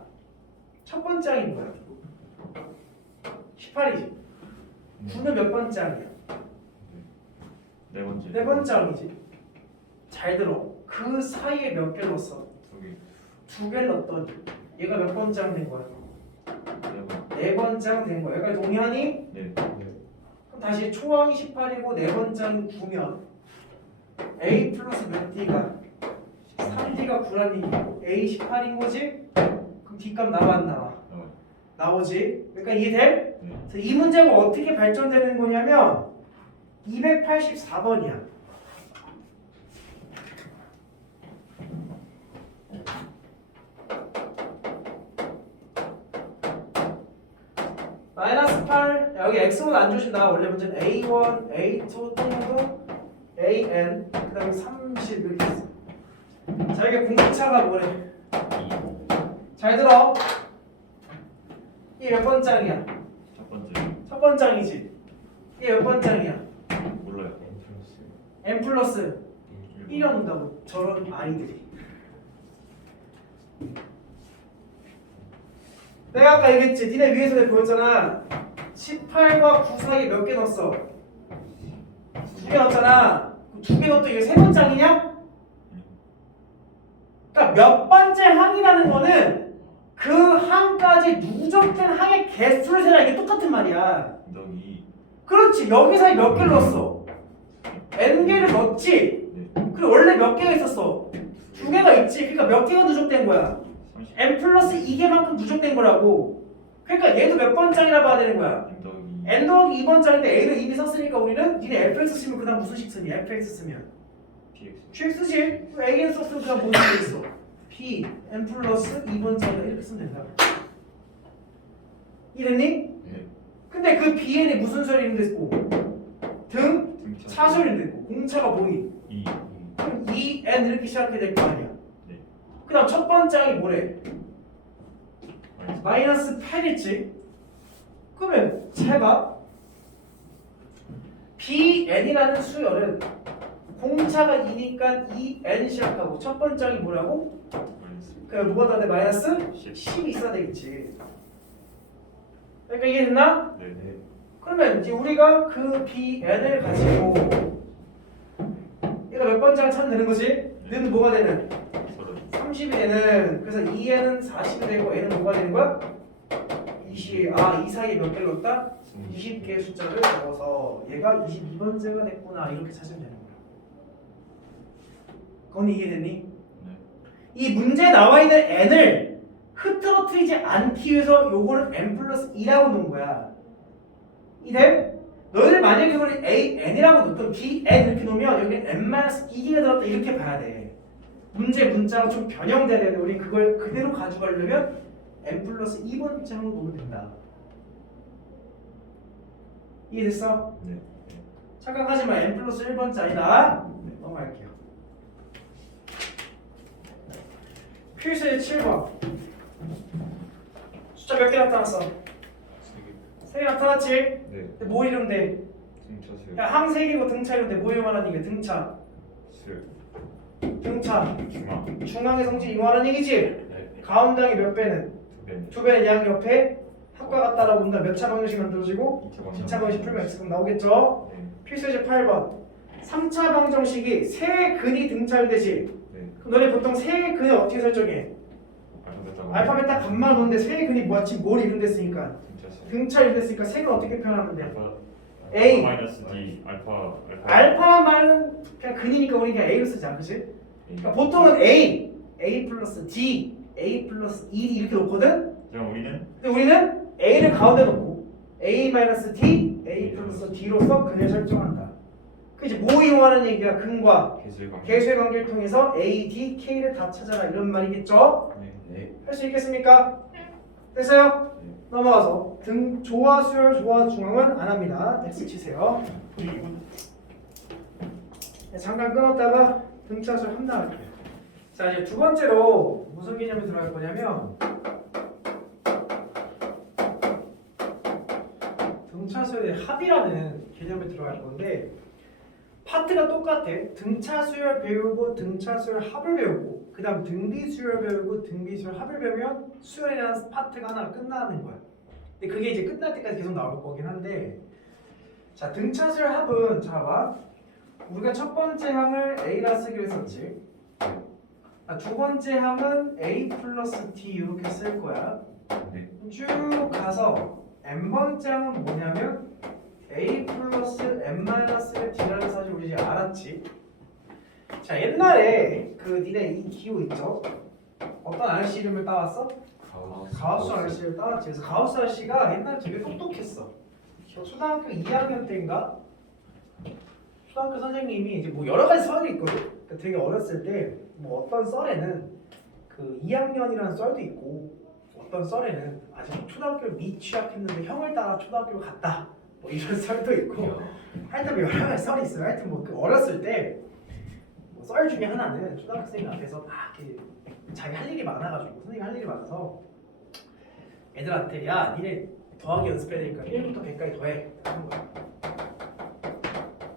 첫 번째 항이 뭐야? 18이지. 9는 몇 번째 항이야? 네 번째 네 번째 항이지. 잘 들어. 그 사이에 몇 개를 넣었어? 2개 두 개를 넣었더니 얘가 몇 번째 항 된 거야? 4번 네 번째 항 된 거야. 얘가 동의하니? 네. 그럼 다시 초항이 18이고 네 번째 항이 9면 A 플러스 몇 D가 3D가 9란 얘기고 A 18인 거지? 그럼 D값 나와 안 나와? 나오지? 그러니까 이해돼? 네. 그래서 이 문제가 어떻게 발전되는 거냐면 284번이야. 마이너스 8 여기 x는 안 주신다. 원래 문제는 a1, a2 통도 an 그 다음에 30 이렇게 있어. 자 이게 공차가 뭐래? 2 잘 들어. 이게 몇 번장이야? 첫 번째 첫 번장이지. 이게 몇 번장이야? 몰라요 n 플러스 1을 온다고 저런 아이들이. 내가 아까 얘기했지. 니네 위에서 내가 보였잖아. 18과 9 사이에 몇 개 넣었어? 2개 넣었잖아. 2개 넣었더 이게 세 번장이냐? 그러니까 몇 번째 항이라는 거는 그 항까지 누적된 항의 개수를 세라. 이게 똑같은 말이야. 너기 그렇지. 여기 사이 몇 개를 넣었어? n개를 넣었지. 그리고 원래 몇 개가 있었어? 2개가 있지. 그러니까 몇 개가 누적된 거야? 30 n 플러스 2개만큼 누적된 거라고. 그러니까 얘도 몇 번장이라 봐야 되는 거야? 너기 n 더하기 2번장인데 a를 이미 썼으니까 우리는 니네 fx 쓰면 그 다음 무슨 식 쓰니? fx 쓰면 px qx지. a는 썼으면 그 다음 무슨 식 있어? p n 플러스 2번장이다 이렇게 쓰면 된다. 이랬니? 네. 근데 그 bn이 무슨 소리인 됐고 등 등차 차소리인 됐고 공차가 뭐니? 2 그럼 2n 이렇게 시작하게 될 거 아니야. 네. 그 다음 첫 번장이 뭐래? 마이너스 8이지. 그러면 잘 봐. bn이라는 수열은 공차가 2니까 2n 시작하고 첫 번장이 뭐라고? 그럼 뭐가 더 돼? 마이너스 10이 있어야 되겠지. 그러니까 이해됐나? 네. 그러면 이제 우리가 그 bn을 가지고 얘가 몇 번장 찾는 거지? 는 뭐가 되는? 30이 되는. 그래서 2n은 40이 되고 n은 뭐가 되는 거야? 20. 이 사이에 몇 개를 넣었다? 20개의 숫자를 넣어서 얘가 22번째가 됐구나 이렇게 찾으면 되는 거야. 그건 이해됐니? 네. 이 문제에 나와 있는 n을 흐트러뜨리지 않기 위해서 요거를 n 플러스 2라고 놓은 거야. 이래? 너희들 만약에 이걸 a n이라고 놓든 b n 이렇게 놓으면 여기 n-2개가 들었다 이렇게 봐야 돼. 문제 문자가 좀 변형돼야 돼. 우리 그걸 그대로 가져가려면 n 플러스 2번째로 놓으면 된다. 이해됐어? 네. 착각하지 마. n 플러스 1번째 아니다. 넘어갈게요. 필수의 7번. 숫자 몇 개 나타났어? 3개 나타났지? 네. 근데 뭐 이름 돼? 등차수요. 야, 항 3개고 등차 이름 돼. 뭐 이용하라는 얘기야? 등차. 수. 등차. 중앙. 중앙의 성질 이용하라는 얘기지? 네. 가운데항이 몇 배는? 2배. 2배는 양 옆에 합과 같다라고 본다. 몇 차 방정식 만들어지고? 2차 방정식 풀면 X금 나오겠죠? 네. 필수의 8번. 3차 방정식이 세 근이 등차되지. 네. 그럼 너네 보통 세 근을 어떻게 설정해? 알파벳 딱 반만 놓는데 세 근이 뭐지? 뭘 이룬댔으니까 등차수. 등차 이룬댔으니까 세 근 어떻게 표현하면 돼? 알파. A. 마이너스 D. 알파. 알파만 말은 그냥 근이니까 우리 그냥 A로 쓰자, 그치? 그러니까 보통은 A 플러스 D, A 플러스 E 이렇게 놓거든? 그럼 우리는 근데 우리는 A를 가운데 놓고 A 마이너스 D, A 플러스 D로서 근을 설정한다. 그 이제 뭐 이용하는 얘기야? 근과 개수의 관계. 개수의 관계를 통해서 A, D, K를 다 찾아라 이런 말이겠죠? 네. 네. 할 수 있겠습니까? 됐어요? 네. 넘어가서 등 조화 수열 조화 중앙은 안 합니다. X 치세요. 네, 잠깐 끊었다가 등차수열 함당할게요. 자, 이제 두 번째로 무슨 개념이 들어갈 거냐면 등차수열의 합이라는 개념이 들어갈 건데 파트가 똑같아. 등차수열 배우고 등차수열 합을 배우고 그 다음 등비수열 배우고 등비수열 합을 배우면 수열이라는 파트가 하나 끝나는 거야. 근데 그게 이제 끝날 때까지 계속 나올 거긴 한데 자, 등차수열 합은 자 봐. 우리가 첫 번째 항을 A라 쓰기로 했었지. 두 번째 항은 A 플러스 D 이렇게 쓸 거야. 네. 쭉 가서 n번째 항은 뭐냐면 A 플러스 n 마이너스 D라는 사실 우리 이제 알았지. 자, 옛날에 그 니네 이 기호 있죠? 어떤 아저씨 이름을 따왔어? 가우스 아저씨를 따왔지. 그래서 가우스 아저씨가 옛날에 되게 똑똑했어. 초등학교 2학년 때인가? 초등학교 선생님이 이제 뭐 여러 가지 썰이 있거든. 그러니까 되게 어렸을 때 뭐 어떤 썰에는 그 2학년이라는 썰도 있고 어떤 썰에는 아직 초등학교를 미취학했는데 형을 따라 초등학교를 갔다. 뭐 이런 썰도 있고 하여튼 뭐 여러 가지 썰이 있어요. 하여튼 뭐 그 어렸을 때 썰 중에 하나는 초등학생 앞에서 막 이렇게 자기 할 일이 많아가지고 선생님 할 일이 많아서 애들한테 야 니네 더하기 연습해야 되니까 1부터 100까지 더해 하는 거야.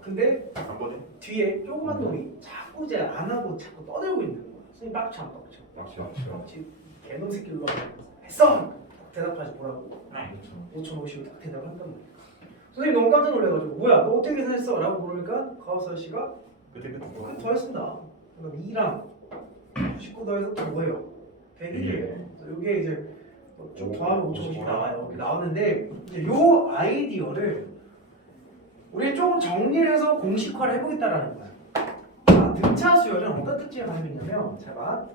근데 한 번에? 뒤에 조그만 놈이 자꾸 이제 안 하고 자꾸 떠들고 있는 거야. 선생님 빡쳐. 개놈 새끼로 했어! 대답하지 뭐라고. 5,050을 딱 대답을 한단 말이야. 선생님 너무 깜짝 놀래가지고 뭐야 너 어떻게 계산했어? 라고 물으니까 가우스 아저씨가 그때 더했습니다. 그럼 2랑 19 더해서 또 뭐예요? 101이에요. 이게 이제 좀 더하면 5,050 나와요. 이렇게 나오는데 이제 요 아이디어를 우리 조금 정리를 해서 공식화를 해보겠다라는 거야. 자, 등차 수열은 어떤 특징을 가지고 있냐면 잘 봐.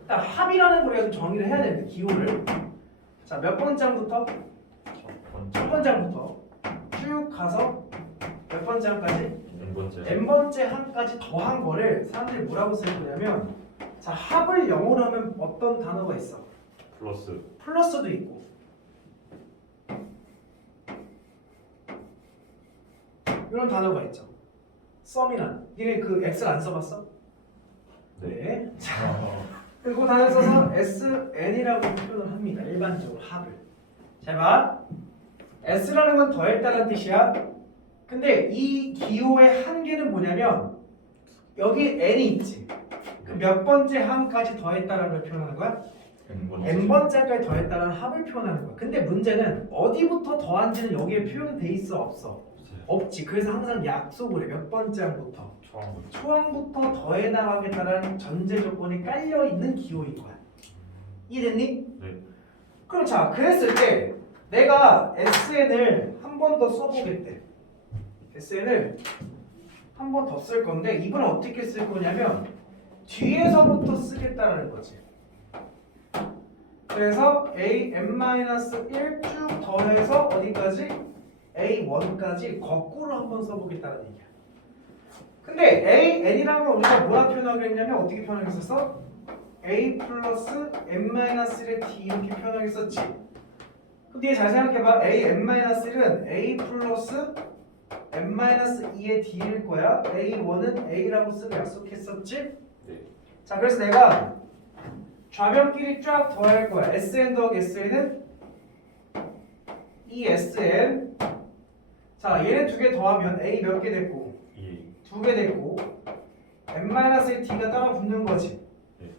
일단 합이라는 걸 우리가 좀 정리를 해야 되는데 기호를 자, 몇 번째부터? 첫 번째부터 쭉 가서 몇 번째 항까지? n번째 항까지 더한 거를 사람들이 뭐라고 쓸 거냐면 자, 합을 영어로 하면 어떤 단어가 있어? 플러스. 플러스도 있고 이런 단어가 있죠. 썸이나 니네 그 X를 안 써봤어? 네. 자, 그리고 단어 써서 SN이라고 표현을 합니다. 일반적으로 합을. 잘 봐. S라는 건 더했다는 뜻이야. 근데 이 기호의 한계는 뭐냐면 여기 N이 있지. 그 몇 번째 항까지 더했다라는 걸 표현하는 거야? n번째 항까지 더했다라는 합을 표현하는 거야. 근데 문제는 어디부터 더한지는 여기에 표현돼 있어 없어? 없지. 그래서 항상 약속을 해. 몇 번째 항부터 초항부터 더해 나가겠다라는 전제 조건이 깔려 있는 기호인 거야. 이해됐니? 네. 그럼 자, 그랬을 때 내가 SN을 한 번 더 써보겠대. SN을 한 번 더 쓸 건데 이번엔 어떻게 쓸 거냐면 뒤에서부터 쓰겠다라는 거지. 그래서 a n-1 쭉 더해서 어디까지? A1까지 거꾸로 한번 써보겠다는 얘기야. 근데 AN이라는 걸 우리가 뭐라 표현하기로 했냐면 어떻게 표현하겠었어? A 플러스 n-1의 D 이렇게 표현하겠었지. 그럼 뒤에 잘 생각해봐. an-1은 A 플러스 n-2의 D일 거야. A1은 A라고 쓰고 약속했었지? 네. 자, 그래서 내가 좌변끼리 쫙 더할 거야. Sn 더하기 Sn은 ESN. 자, 얘네 두 개 더하면 A 몇 개 됐고 2. 두 개 됐고 n-의 D가 따라 붙는 거지. 네.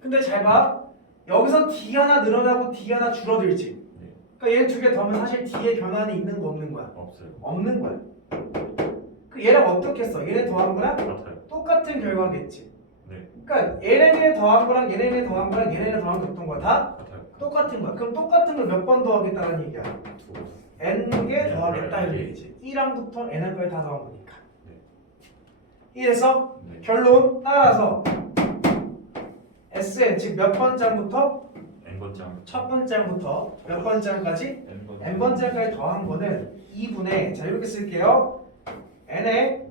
근데 잘 봐. 여기서 D 하나 늘어나고 D 하나 줄어들지. 네. 그러니까 얘 두 개 더하면 사실 D에 변환이 있는 거 없는 거야? 없어요. 없는 거야. 그 얘랑 어떻게 써? 얘네 더한 거랑 같아요. 똑같은 결과겠지. 네. 그러니까 얘네네 더한 거랑 얘네네 더한 거랑 얘네네 더한 게 어떤 거야? 다 같아요. 똑같은 거야. 그럼 똑같은 걸 몇 번 더하겠다는 얘기야? 2. n개 더하겠다 이런 얘기지. 1항부터 n항까지 다 더한 거니까. 네. 이래서 네. 결론 따라서 Sn 즉 몇 번장부터 n번장. 첫 번장부터 몇 번장까지 n번째까지 더한 거는 2분의 자 이렇게 쓸게요. n의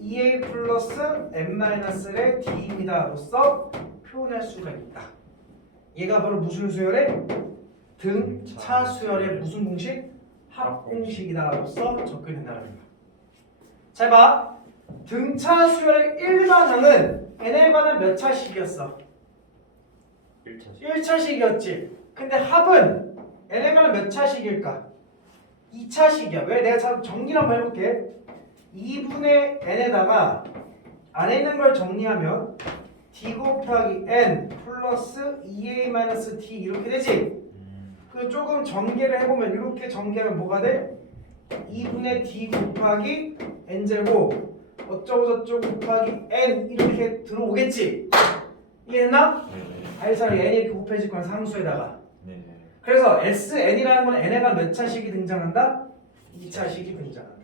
2a 플러스 n-의 d입니다 로써 표현할 수가 있다. 얘가 바로 무슨 수열의? 등차 수열의 무슨 공식? 합공식이다 로써 접근된다는 거야. 잘 봐. 등차 수열의 일반항은 n에 관한 몇 차식이었어? 1차식. 1차식이었지. 근데 합은 n에 관한 몇 차식일까? 2차식이야. 왜? 내가 참 정리를 한번 해볼게. 2분의 n에다가 안에 있는 걸 정리하면 d 곱하기 n 플러스 2a-d 이렇게 되지? 그 조금 전개를 해보면 이렇게 전개하면 뭐가 돼? 2분의 d 곱하기 n제곱 어쩌고저쩌고 곱하기 n 이렇게 들어오겠지? 이해했나? 네. 알사리 n이 이렇게 곱해질 거야 상수에다가. 네. 그래서 Sn이라는 건 n에 관한 몇 차식이 등장한다? 2차식이 등장한다.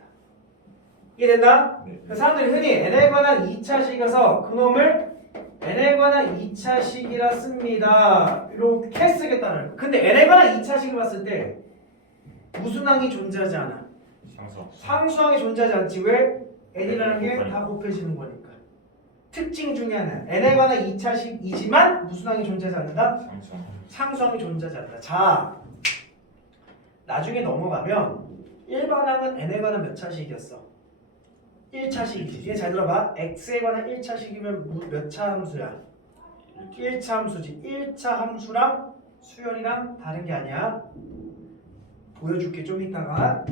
이해됐나? 네. 그 사람들이 흔히 n에 관한 2차식에서 그놈을 n에 관한 2차식이라 씁니다. 이렇게 쓰겠다는 거. 근데 n에 관한 2차식을 봤을 때 무슨 항이 존재하지 않아? 상수. 상수항이 존재하지 않지. 왜? n이라는 게 다 곱해지는 거니까. 특징 중에 하나. n에 관한 2차식이지만 무슨 항이 존재하지 않는다? 상수. 상수항이 존재하지 않는다. 자, 나중에 넘어가면 일반항은 n에 관한 몇 차식이었어? 1차식이지. 얘 잘 들어봐. x에 관한 1차식이면 몇 차 함수야? 1차 함수지. 1차 함수랑 수열이랑 다른 게 아니야. 보여줄게 좀 이따가.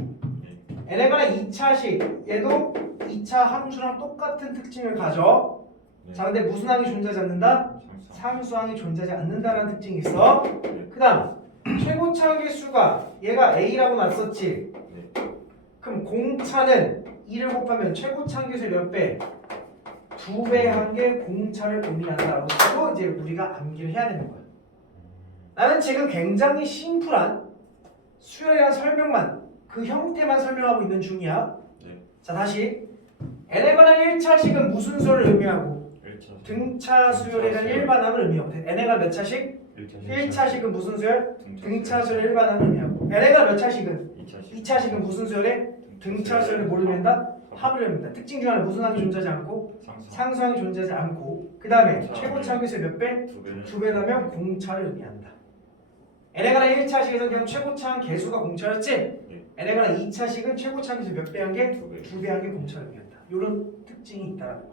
n에 관한 2차식 얘도 2차 함수랑 똑같은 특징을 가져. 네. 자, 근데 무슨 항이 존재하지 않는다? 상수. 상수항이 존재하지 않는다는 특징이 있어. 네. 그 다음 최고차의 수가 얘가 a라고 놨었지. 네. 그럼 공차는 2를 곱하면 최고차의 수의 몇 배? 2배 한 게 공차를 의미한다라고 쓰고 이제 우리가 암기를 해야 되는 거야. 나는 지금 굉장히 심플한 수열에 대한 설명만 그 형태만 설명하고 있는 중이야. 네. 자 다시 n에 관한 1차식은 무슨 수열을 의미하고 1차식. 등차 수열에 대한 일반항을 의미하고 n에 관한 몇 차식? 1차식은 무슨 수열? 등차 수열의 일반항을 의미하고 n에 관한 몇 차식은? 2차식은 무슨 수열에? 등차 수열을 뭘 의미한다? 합을 의미한다. 특징 중 하나 무슨 항이 존재하지 않고 상수항이 존재하지 않고 그 다음에 최고차의 수의 몇 배? 2배라면 공차를 의미한다. n에 관한 1차식에서 그냥 최고차항 개수가 공차였지? 네. n에 관한 2차식은 최고차항 개수 몇 배 한 게? 2배. 2배 한 게 공차를 의미한다. 이런 특징이 있다는 거야.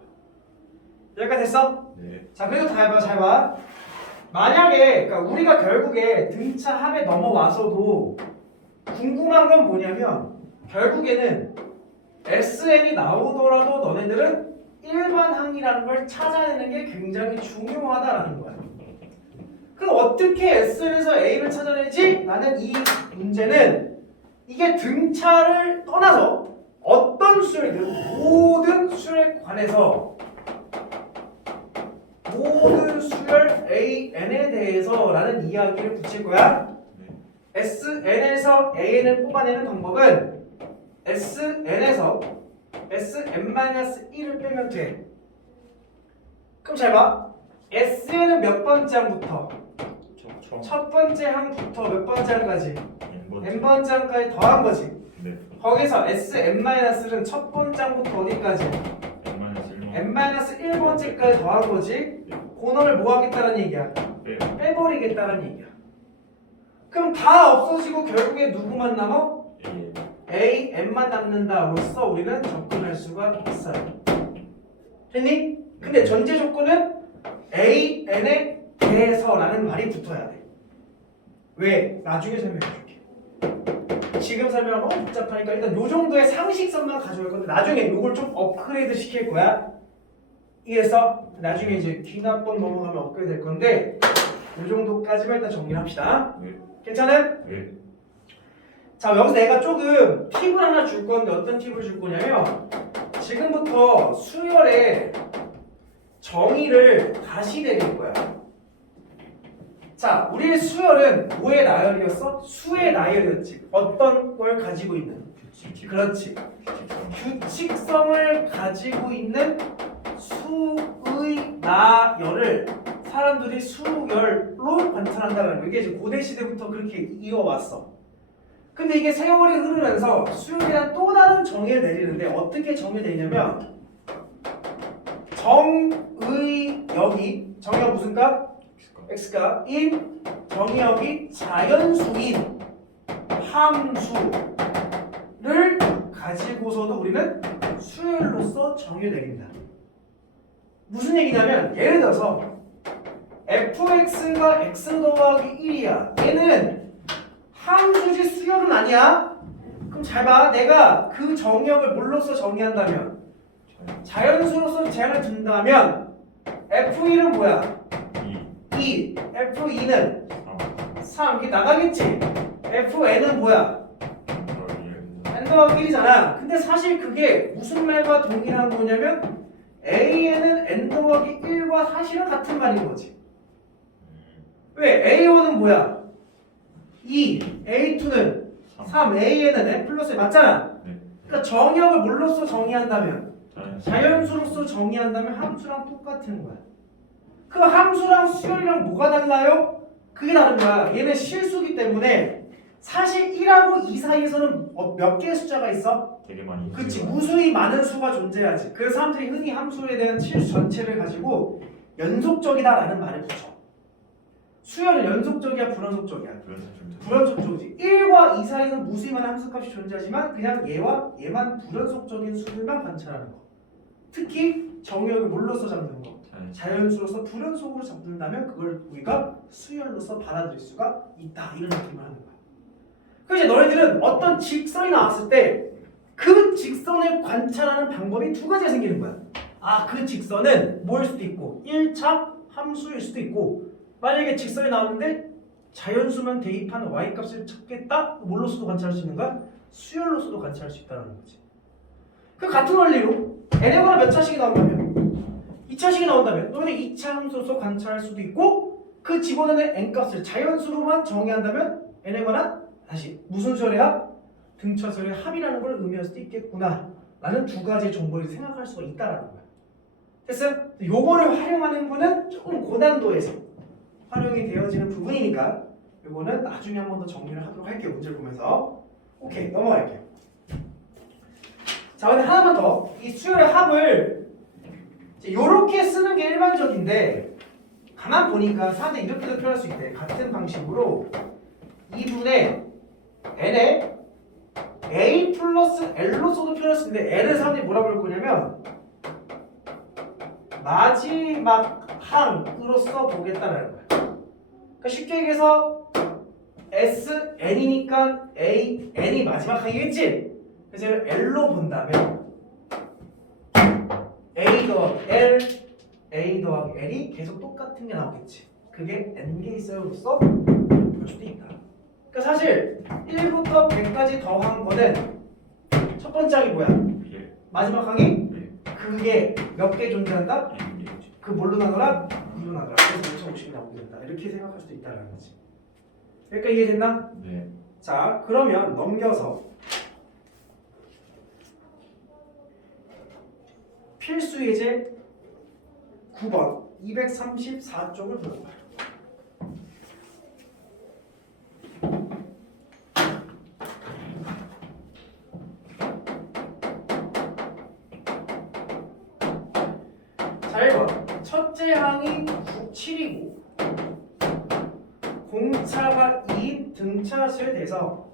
여기까지 됐어? 네. 자 그리고 다 해봐. 잘 봐. 만약에 그러니까 우리가 결국에 등차 합에 넘어와서도 궁금한 건 뭐냐면 결국에는 SN이 나오더라도 너네들은 일반항이라는 걸 찾아내는 게 굉장히 중요하다라는 거야. 그럼 어떻게 SN에서 A를 찾아내지? 라는 이 문제는 이게 등차를 떠나서 어떤 수열이든 모든 수열에 관해서 모든 수열 AN에 대해서 라는 이야기를 붙일 거야. 네. SN에서 AN을 뽑아내는 방법은 SN에서 Sn-1을 빼면 돼. 그럼 잘 봐. SN은 몇 번째 항부터? 첫 번째 항부터 몇 번째 항까지? n번째 항까지 더한 거지. 네. 거기서 Sn-는 첫 번째부터 어디까지? n-1번째까지 더한 거지. 그 놈을 뭐 하겠다는 얘기야? 빼버리겠다는 얘기야. 그럼 다 없어지고 결국에 누구만 남아? A, N만 남는다로써 우리는 접근할 수가 있어요. 됐니? 근데 전제 조건은 A, N에 대해서라는 말이 붙어야 돼. 왜? 나중에 설명해 줄게. 지금 설명은 너무 복잡하니까 일단 요 정도의 상식선만 가져올 건데 나중에 요걸 좀 업그레이드 시킬 거야. 이해했어? 나중에 이제 기납법 넘어가면 업그레이드 될 건데 요 정도까지만 일단 정리합시다. 괜찮아요? 자, 여기서 내가 조금 팁을 하나 줄 건데 어떤 팁을 줄 거냐면 지금부터 수열의 정의를 다시 내릴 거야. 자, 우리의 수열은 뭐의 나열이었어? 수의 나열이었지. 어떤 걸 가지고 있는? 그렇지. 규칙성을 가지고 있는 수의 나열을 사람들이 수열로 관찰한다는 거. 이게 이제 고대 시대부터 그렇게 이어왔어. 근데 이게 세월이 흐르면서 수열에 대한 또 다른 정의를 내리는데 어떻게 정의를 내리냐면 정의역이 정의역 무슨 값? x값 인 정의역이 자연수인 함수를 가지고서도 우리는 수열로서 정의를 내린다. 무슨 얘기냐면 예를 들어서 fx가 x 더하기 1이야. 얘는 함수지 수열은 아니야. 그럼 잘 봐. 내가 그 정의역을 뭘로써 정의한다면 자연수로서 제한을 둔다면 f1은 뭐야? 2. f2는 3. 이게 나가겠지? fn은 뭐야? n 더하기 1이잖아. 근데 사실 그게 무슨 말과 동일한 거냐면 AN은 n 더하기 1과 사실은 같은 말인 거지. 왜? A1은 뭐야? 2. A2는 3. AN은 n 플러스 1 맞잖아. 그러니까 정의역을 뭘로써 정의한다면 자연수로서 정의한다면 함수랑 똑같은 거야. 그 함수랑 수열이랑 뭐가 달라요? 그게 다른 거야. 얘는 실수기 때문에 사실 1하고 2 사이에서는 몇 개의 숫자가 있어? 되게 많이. 그치. 무수히 많은 수가 존재하지. 그래서 사람들이 흔히 함수에 대한 실수 전체를 가지고 연속적이다라는 말을 붙여. 수열은 연속적이야 불연속적이야? 불연속적이지. 1과 2 사이에서는 무수히 많은 함수값이 존재하지만 그냥 얘와 얘만 불연속적인 수들만 관찰하는 거. 특히 정의역을 뭘로써 잡는 거? 자연수로서 불연속으로 잡는다면 그걸 우리가 수열로서 받아들일 수가 있다. 이런 느낌을 하는 거야. 그래서 이제 너희들은 어떤 직선이 나왔을 때 그 직선을 관찰하는 방법이 두 가지가 생기는 거야. 아, 그 직선은 뭐일 수도 있고 1차 함수일 수도 있고 만약에 직선이 나왔는데 자연수만 대입한 y값을 찾겠다? 뭘로서도 관찰할 수 있는 거야? 수열로서도 관찰할 수 있다는 거지. 그 같은 원리로 n에거나 몇 차식이 나온다면 2차식이 나온다면 너는 2차 함수로서 관찰할 수도 있고 그 집어넣는 n값을 자연수로만 정의한다면 n에거나 다시 무슨 수열이야? 등차수열의 합이라는 걸 의미할 수도 있겠구나 라는 두 가지의 정보를 생각할 수가 있다라는 거야. 됐어요? 요거를 활용하는 거는 조금 고난도에서 활용이 되어지는 부분이니까 요거는 나중에 한 번 더 정리를 하도록 할게요. 문제를 보면서. 오케이, 넘어갈게요. 자, 근데 하나만 더. 이 수열의 합을 요렇게 쓰는 게 일반적인데 가만 보니까 사실 이렇게도 표현할 수 있대. 같은 방식으로 2분의 n에 a 플러스 l로서도 표현할 수 있는데 n을 사람들이 뭐라고 할 거냐면 마지막 항으로서 보겠다는 거야. 그러니까 쉽게 얘기해서 SN이니까 A, N이 마지막 항이겠지? 그래서 L로 본다면 A 더하기 L, A 더하기 L이 계속 똑같은 게 나오겠지. 그게 N개 있어요로서 볼 수도 있다. 그러니까 사실 1부터 100까지 더한 거는 첫 번째 항이 뭐야? 마지막 항이? 그게 몇 개 존재한다? 그 뭘로 나눠라? 2로 나눠라. 그래서 5,050이 나오게 된다. 이렇게 생각할 수도 있다는 거지. 그러니까 이해됐나? 네. 자, 그러면 넘겨서 필수 예제 9번 234쪽을 보는 거야. 번째 항이 7이고 공차가 2인 등차수에 대해서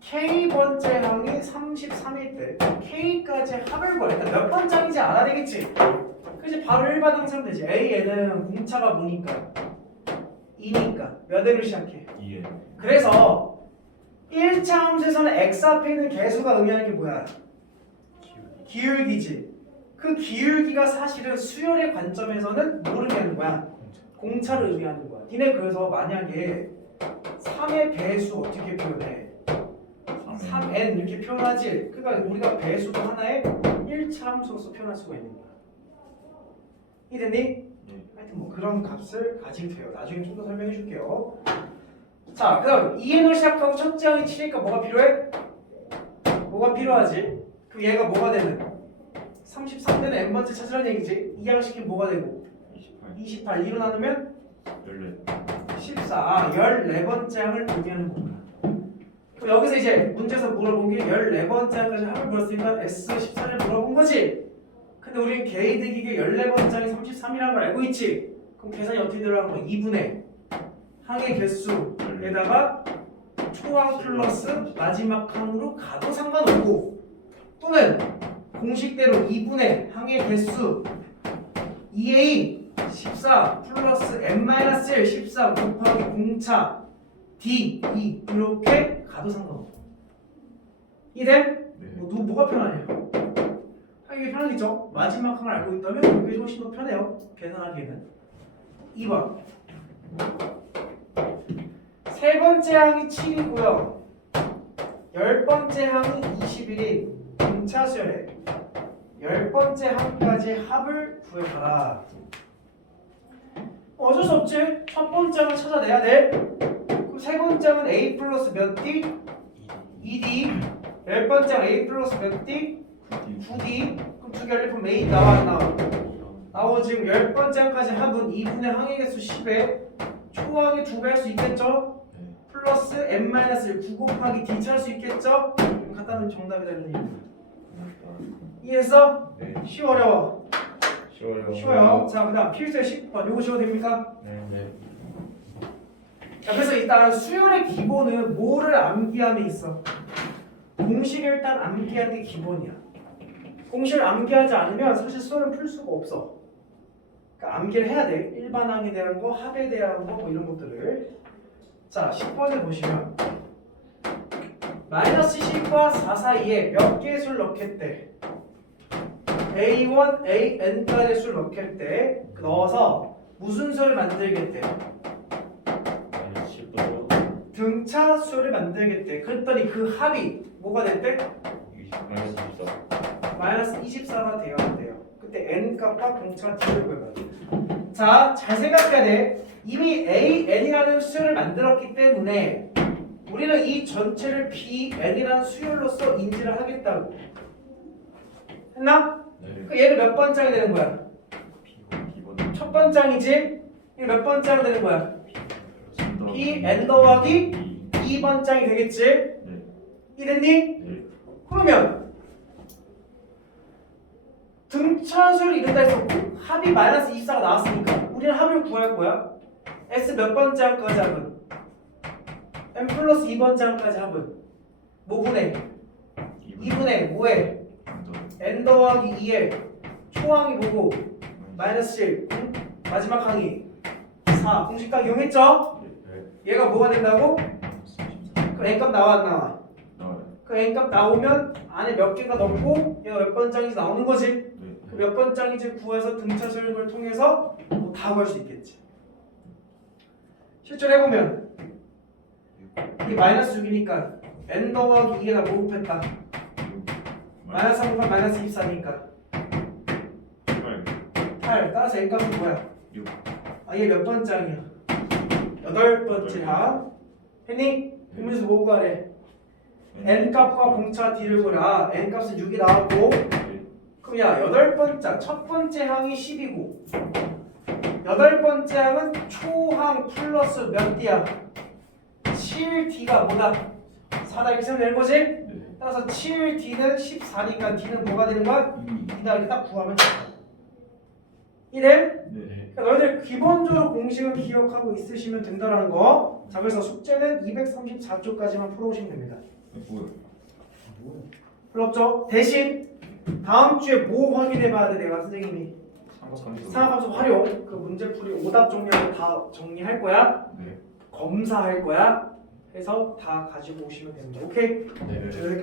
K번째 항이 33일 때 K까지 합을 구하래. 일단 몇 번장인지 알아야 되겠지? 그치? 바로 일반항상 되지. AN은 공차가 뭐니까? 2니까 몇 N을 시작해? 2에 그래서 1차 함수에서는 X 앞에 있는 개수가 의미하는 게 뭐야? 기울기지. 그 기울기가 사실은 수열의 관점에서는 뭐를 의미하는 거야? 공차를 의미하는 거야. 니네 그래서 만약에 3의 배수 어떻게 표현해? 3n 이렇게 표현하지. 그러니까 우리가 배수도 하나의 1차 함수로서 표현할 수가 있는 거야. 이해됐니? 네. 하여튼 뭐 그런 값을 가지게 돼요. 나중에 좀 더 설명해 줄게요. 자, 그 다음 2n을 시작하고 첫째 항이 7이니까 뭐가 필요해? 뭐가 필요하지? 그럼 얘가 뭐가 되는? 33되는 n번째 찾으라는 얘기지. 2항 시키면 뭐가 되고? 28 2로 나누면 14. 14번째 항을 의미하는 겁니다. 그럼 여기서 이제 문제에서 물어본 게 14번째 항까지 합을 물었으니까 S14를 물어본 거지. 근데 우리 개이득이게 14번째 항이 33이라는 걸 알고 있지. 그럼 계산이 어떻게 들어간 거야? 2분의 항의 개수에다가 초항 플러스 마지막 항으로 가도 상관없고, 또는 공식대로 2분의 항의 개수 2a 14 플러스 n-1 14 곱하기 공차 d 2 이렇게 가도 상관없어. 이해돼? 뭐가 편하냐? 이게 편하겠죠? 마지막 항을 알고 있다면 이게 훨씬 더 편해요. 계산하기에는. 2번 세 번째 항이 7이고요 10번째 항이 21인 등차수열에 10번째 항까지 합을 구해봐라. 어쩔 수 없지. 첫 번째 항을 찾아내야 돼. 그럼 세 번째 항은 a 플러스 몇 d? 2d. 10번째 항 a 플러스 몇 d? 9d. 그럼 두 개 합하면 a 나와 안 나와? 나오고 지금 10번째 항까지 합은 2분의 항의 개수 10에 초항이 2배 할 수 있겠죠? 플러스 n-1 9 곱하기 d 찾을 수 있겠죠? 갖다 놓으면 정답이 되는 얘기입니다. 이해했어? 네. 쉬워 어려워? 쉬워요. 쉬워요. 자, 그 다음 필수의 10번. 요거 쉬워도 됩니까? 네. 자, 그래서 일단 수열의 기본은 뭐를 암기함에 있어? 공식을 일단 암기하는 게 기본이야. 공식을 암기하지 않으면 사실 수열은 풀 수가 없어. 그러니까 암기를 해야 돼. 일반항에 대한 거, 합에 대한 거, 뭐 이런 것들을. 자, 10번에 보시면 마이너스 10과 4 사이에 몇 개의 수를 넣겠대? A1, AN까지의 수를 넣겠대. 넣어서 무슨 수를 만들겠대? 등차 수를 만들겠대. 그랬더니 그 합이 뭐가 됐대? 마이너스 24가 되어야 돼요. 그때 n 값과 공차 t를 구해봐야 돼. 자, 잘 생각해야 돼. 이미 AN이라는 수열을 만들었기 때문에 우리는 이 전체를 BN이라는 수열로서 인지를 하겠다고. 했나? 네. 그 얘는 몇 번장이 되는 거야? 첫 번장이지? 이게 몇 번장 되는 거야? BN 더하기 2번장이 되겠지? 네. 이랬니? 네. 그러면 등차수를 이룬다 했었고 합이 마이너스 24가 나왔으니까 우리는 합을 구할 거야. S 몇 번째 항까지 합은? M 플러스 2번째 항까지 합은? 뭐분의? 2분의 뭐에? N 더하기 2에 초항이 뭐고? 마이너스 7 마지막 항이 4 공식각 이용했죠? 얘가 뭐가 된다고? 그 N값 나와 안 나와? 그 N값 나오면 안에 몇 개가 넣고 얘가 몇 번장인지 나오는 거지? 그 몇 번장인지 구해서 등차수열을 통해서 뭐 다 구할 수 있겠지. 실제로 해보면 이게 마이너스 6이니까 N 더하기 2에다 뭐 곱했다? 마이너스 3 곱하면 마이너스 24니까 8 따라서 N값은 뭐야? 6. 아 얘 몇 번장이야? 8번째 항 했니? 그러면서 뭐 구하래? N값과 공차 D를 구하라. N값은 6이 나왔고 그럼 야 8번째 첫 번째 항이 10이고 8번째 항은 초항 플러스 몇 D야? 7D가 뭐다? 4다 이렇게 쓰면 되는 거지? 따라서 7D는 14니까 D는 뭐가 되는 거야? 2다 이렇게 딱 구하면 돼. 이래? 네. 그러니까 너희들 기본적으로 공식은 기억하고 있으시면 된다라는 거. 자, 그래서 숙제는 234쪽까지만 풀어오시면 됩니다. 뭐야? 풀었죠? 대신 다음 주에 뭐 확인해봐야 돼? 내가 선생님이 상관없어. 상하함수 활용 그 문제풀이 오답 정리하고 다 정리할 거야. 네. 검사할 거야. 해서 다 가지고 오시면 됩니다. 오케이? 네. 여기까지.